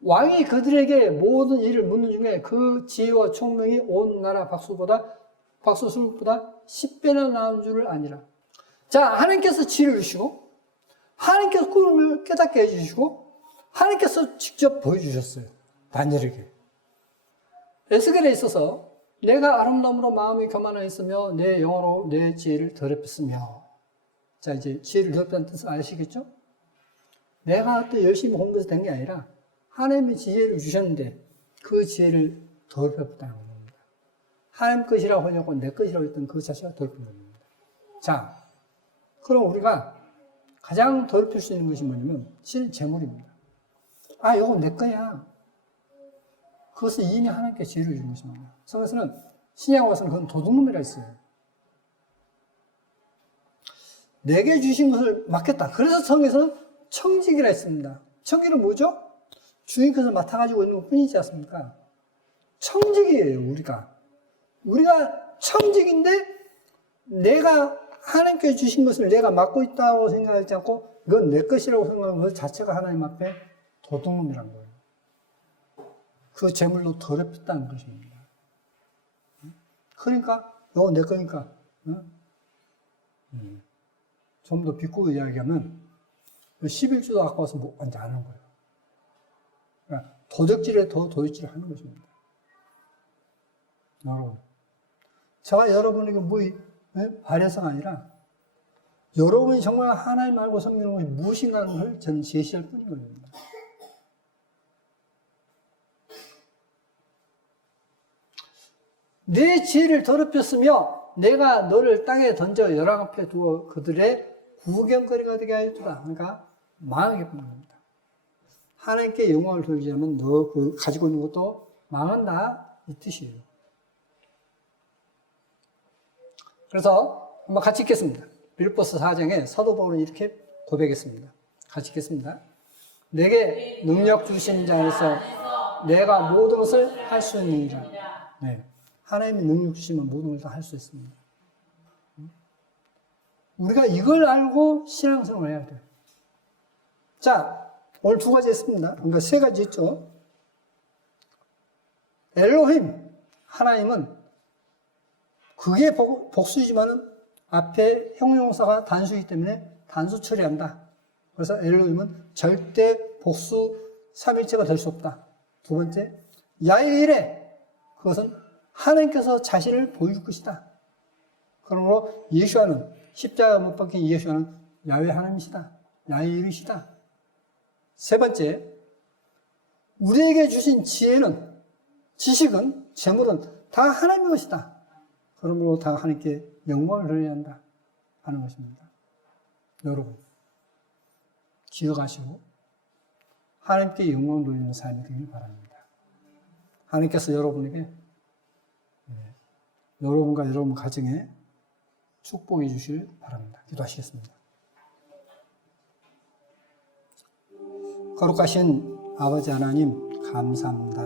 왕이 그들에게 모든 일을 묻는 중에 그 지혜와 총명이 온 나라 박수술보다 10배나 나은 줄을 아니라. 자, 하나님께서 지혜를 주시고 하나님께서 꿈을 깨닫게 해주시고 하나님께서 직접 보여주셨어요. 다니엘에게. 에스겔에 있어서 내가 아름다움으로 마음이 교만하였으며 내 영어로 내 지혜를 더럽혔으며. 자, 이제 지혜를 더럽혔다는 뜻을 아시겠죠? 내가 또 열심히 공부해서 된 게 아니라 하나님이 지혜를 주셨는데 그 지혜를 더럽혔다는 겁니다. 하나님 것이라고 하려고 내 것이라고 했던 그 자체가 더럽힌 겁니다. 자, 그럼 우리가 가장 더럽힐 수 있는 것이 뭐냐면 실 재물입니다. 아, 이거 내 거야. 그것은 이미 하나님께 지혜를 준 것입니다. 성경에서는 신약 와서는 그건 도둑놈이라 했어요. 내게 주신 것을 맡겼다. 그래서 성경에서는 청직이라 했습니다. 청직은 뭐죠? 주인께서 맡아가지고 있는 것 뿐이지 않습니까? 청직이에요, 우리가. 우리가 청직인데 내가 하나님께 주신 것을 내가 맡고 있다고 생각하지 않고 이건 내 것이라고 생각하는 것 자체가 하나님 앞에 도둑놈이란 거예요. 그 재물로 더럽혔다는 것입니다. 그러니까 이거 내 거니까 좀 더 비꼬고 이야기하면 11조도 아까워서 못 앉아 하는 거예요. 그러니까 도적질에 더 도적질을 하는 것입니다. 여러분, 제가 여러분에게 바래서가 아니라 여러분이 정말 하나님 알고 섬기는 것이 무엇인가 하는 걸 저는 제시할 뿐인 겁니다. 내 지혜를 더럽혔으며 내가 너를 땅에 던져 열왕 앞에 두어 그들의 구경거리가 되게 하였도다. 그러니까 망하게 하는 겁니다. 하나님께 영광을 돌리지 않으면 너 그 가지고 있는 것도 망한다 이 뜻이에요. 그래서 한번 같이 읽겠습니다. 빌립보서 4장에 사도 바울은 이렇게 고백했습니다. 같이 읽겠습니다. 내게 능력 주신 자에서 내가 모든 것을 할 수 있느니라. 네. 하나님이 능력 주시면 모든 걸 다 할 수 있습니다. 우리가 이걸 알고 신앙생활을 해야 돼요. 자, 오늘 두 가지 했습니다. 그러니까 세 가지 했죠. 엘로힘, 하나님은 그게 복수이지만은 앞에 형용사가 단수이기 때문에 단수 처리한다. 그래서 엘로힘은 절대 복수 삼일체가 될 수 없다. 두 번째, 야훼이레, 그것은 하나님께서 자신을 보여줄 것이다. 그러므로 예수와는 십자가 못 박힌 예수와는 야훼 하나님이시다. 야훼이시다. 세 번째, 우리에게 주신 지혜는, 지식은, 재물은 다 하나님의 것이다. 그러므로 다 하나님께 영광을 돌려야 한다 하는 것입니다. 여러분, 기억하시고 하나님께 영광을 돌리는 삶이 되길 바랍니다. 하나님께서 여러분에게 여러분과 여러분 가정에 축복해 주실 바랍니다. 기도하시겠습니다. 거룩하신 아버지 하나님, 감사합니다.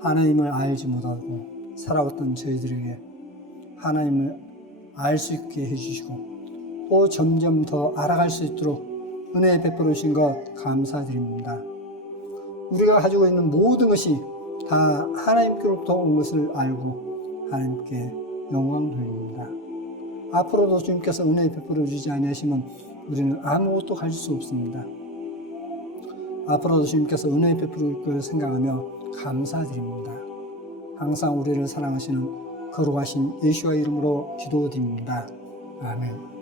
하나님을 알지 못하고 살아왔던 저희들에게 하나님을 알 수 있게 해주시고 또 점점 더 알아갈 수 있도록 은혜 베풀어 주신 것 감사드립니다. 우리가 가지고 있는 모든 것이 다 하나님께로부터 온 것을 알고 하나님께 영광 돌립니다. 앞으로도 주님께서 은혜 베풀어 주지 아니하시면 우리는 아무것도 가질 수 없습니다. 앞으로도 주님께서 은혜 베풀 걸 생각하며 감사드립니다. 항상 우리를 사랑하시는 거룩하신 예수와 이름으로 기도드립니다. 아멘.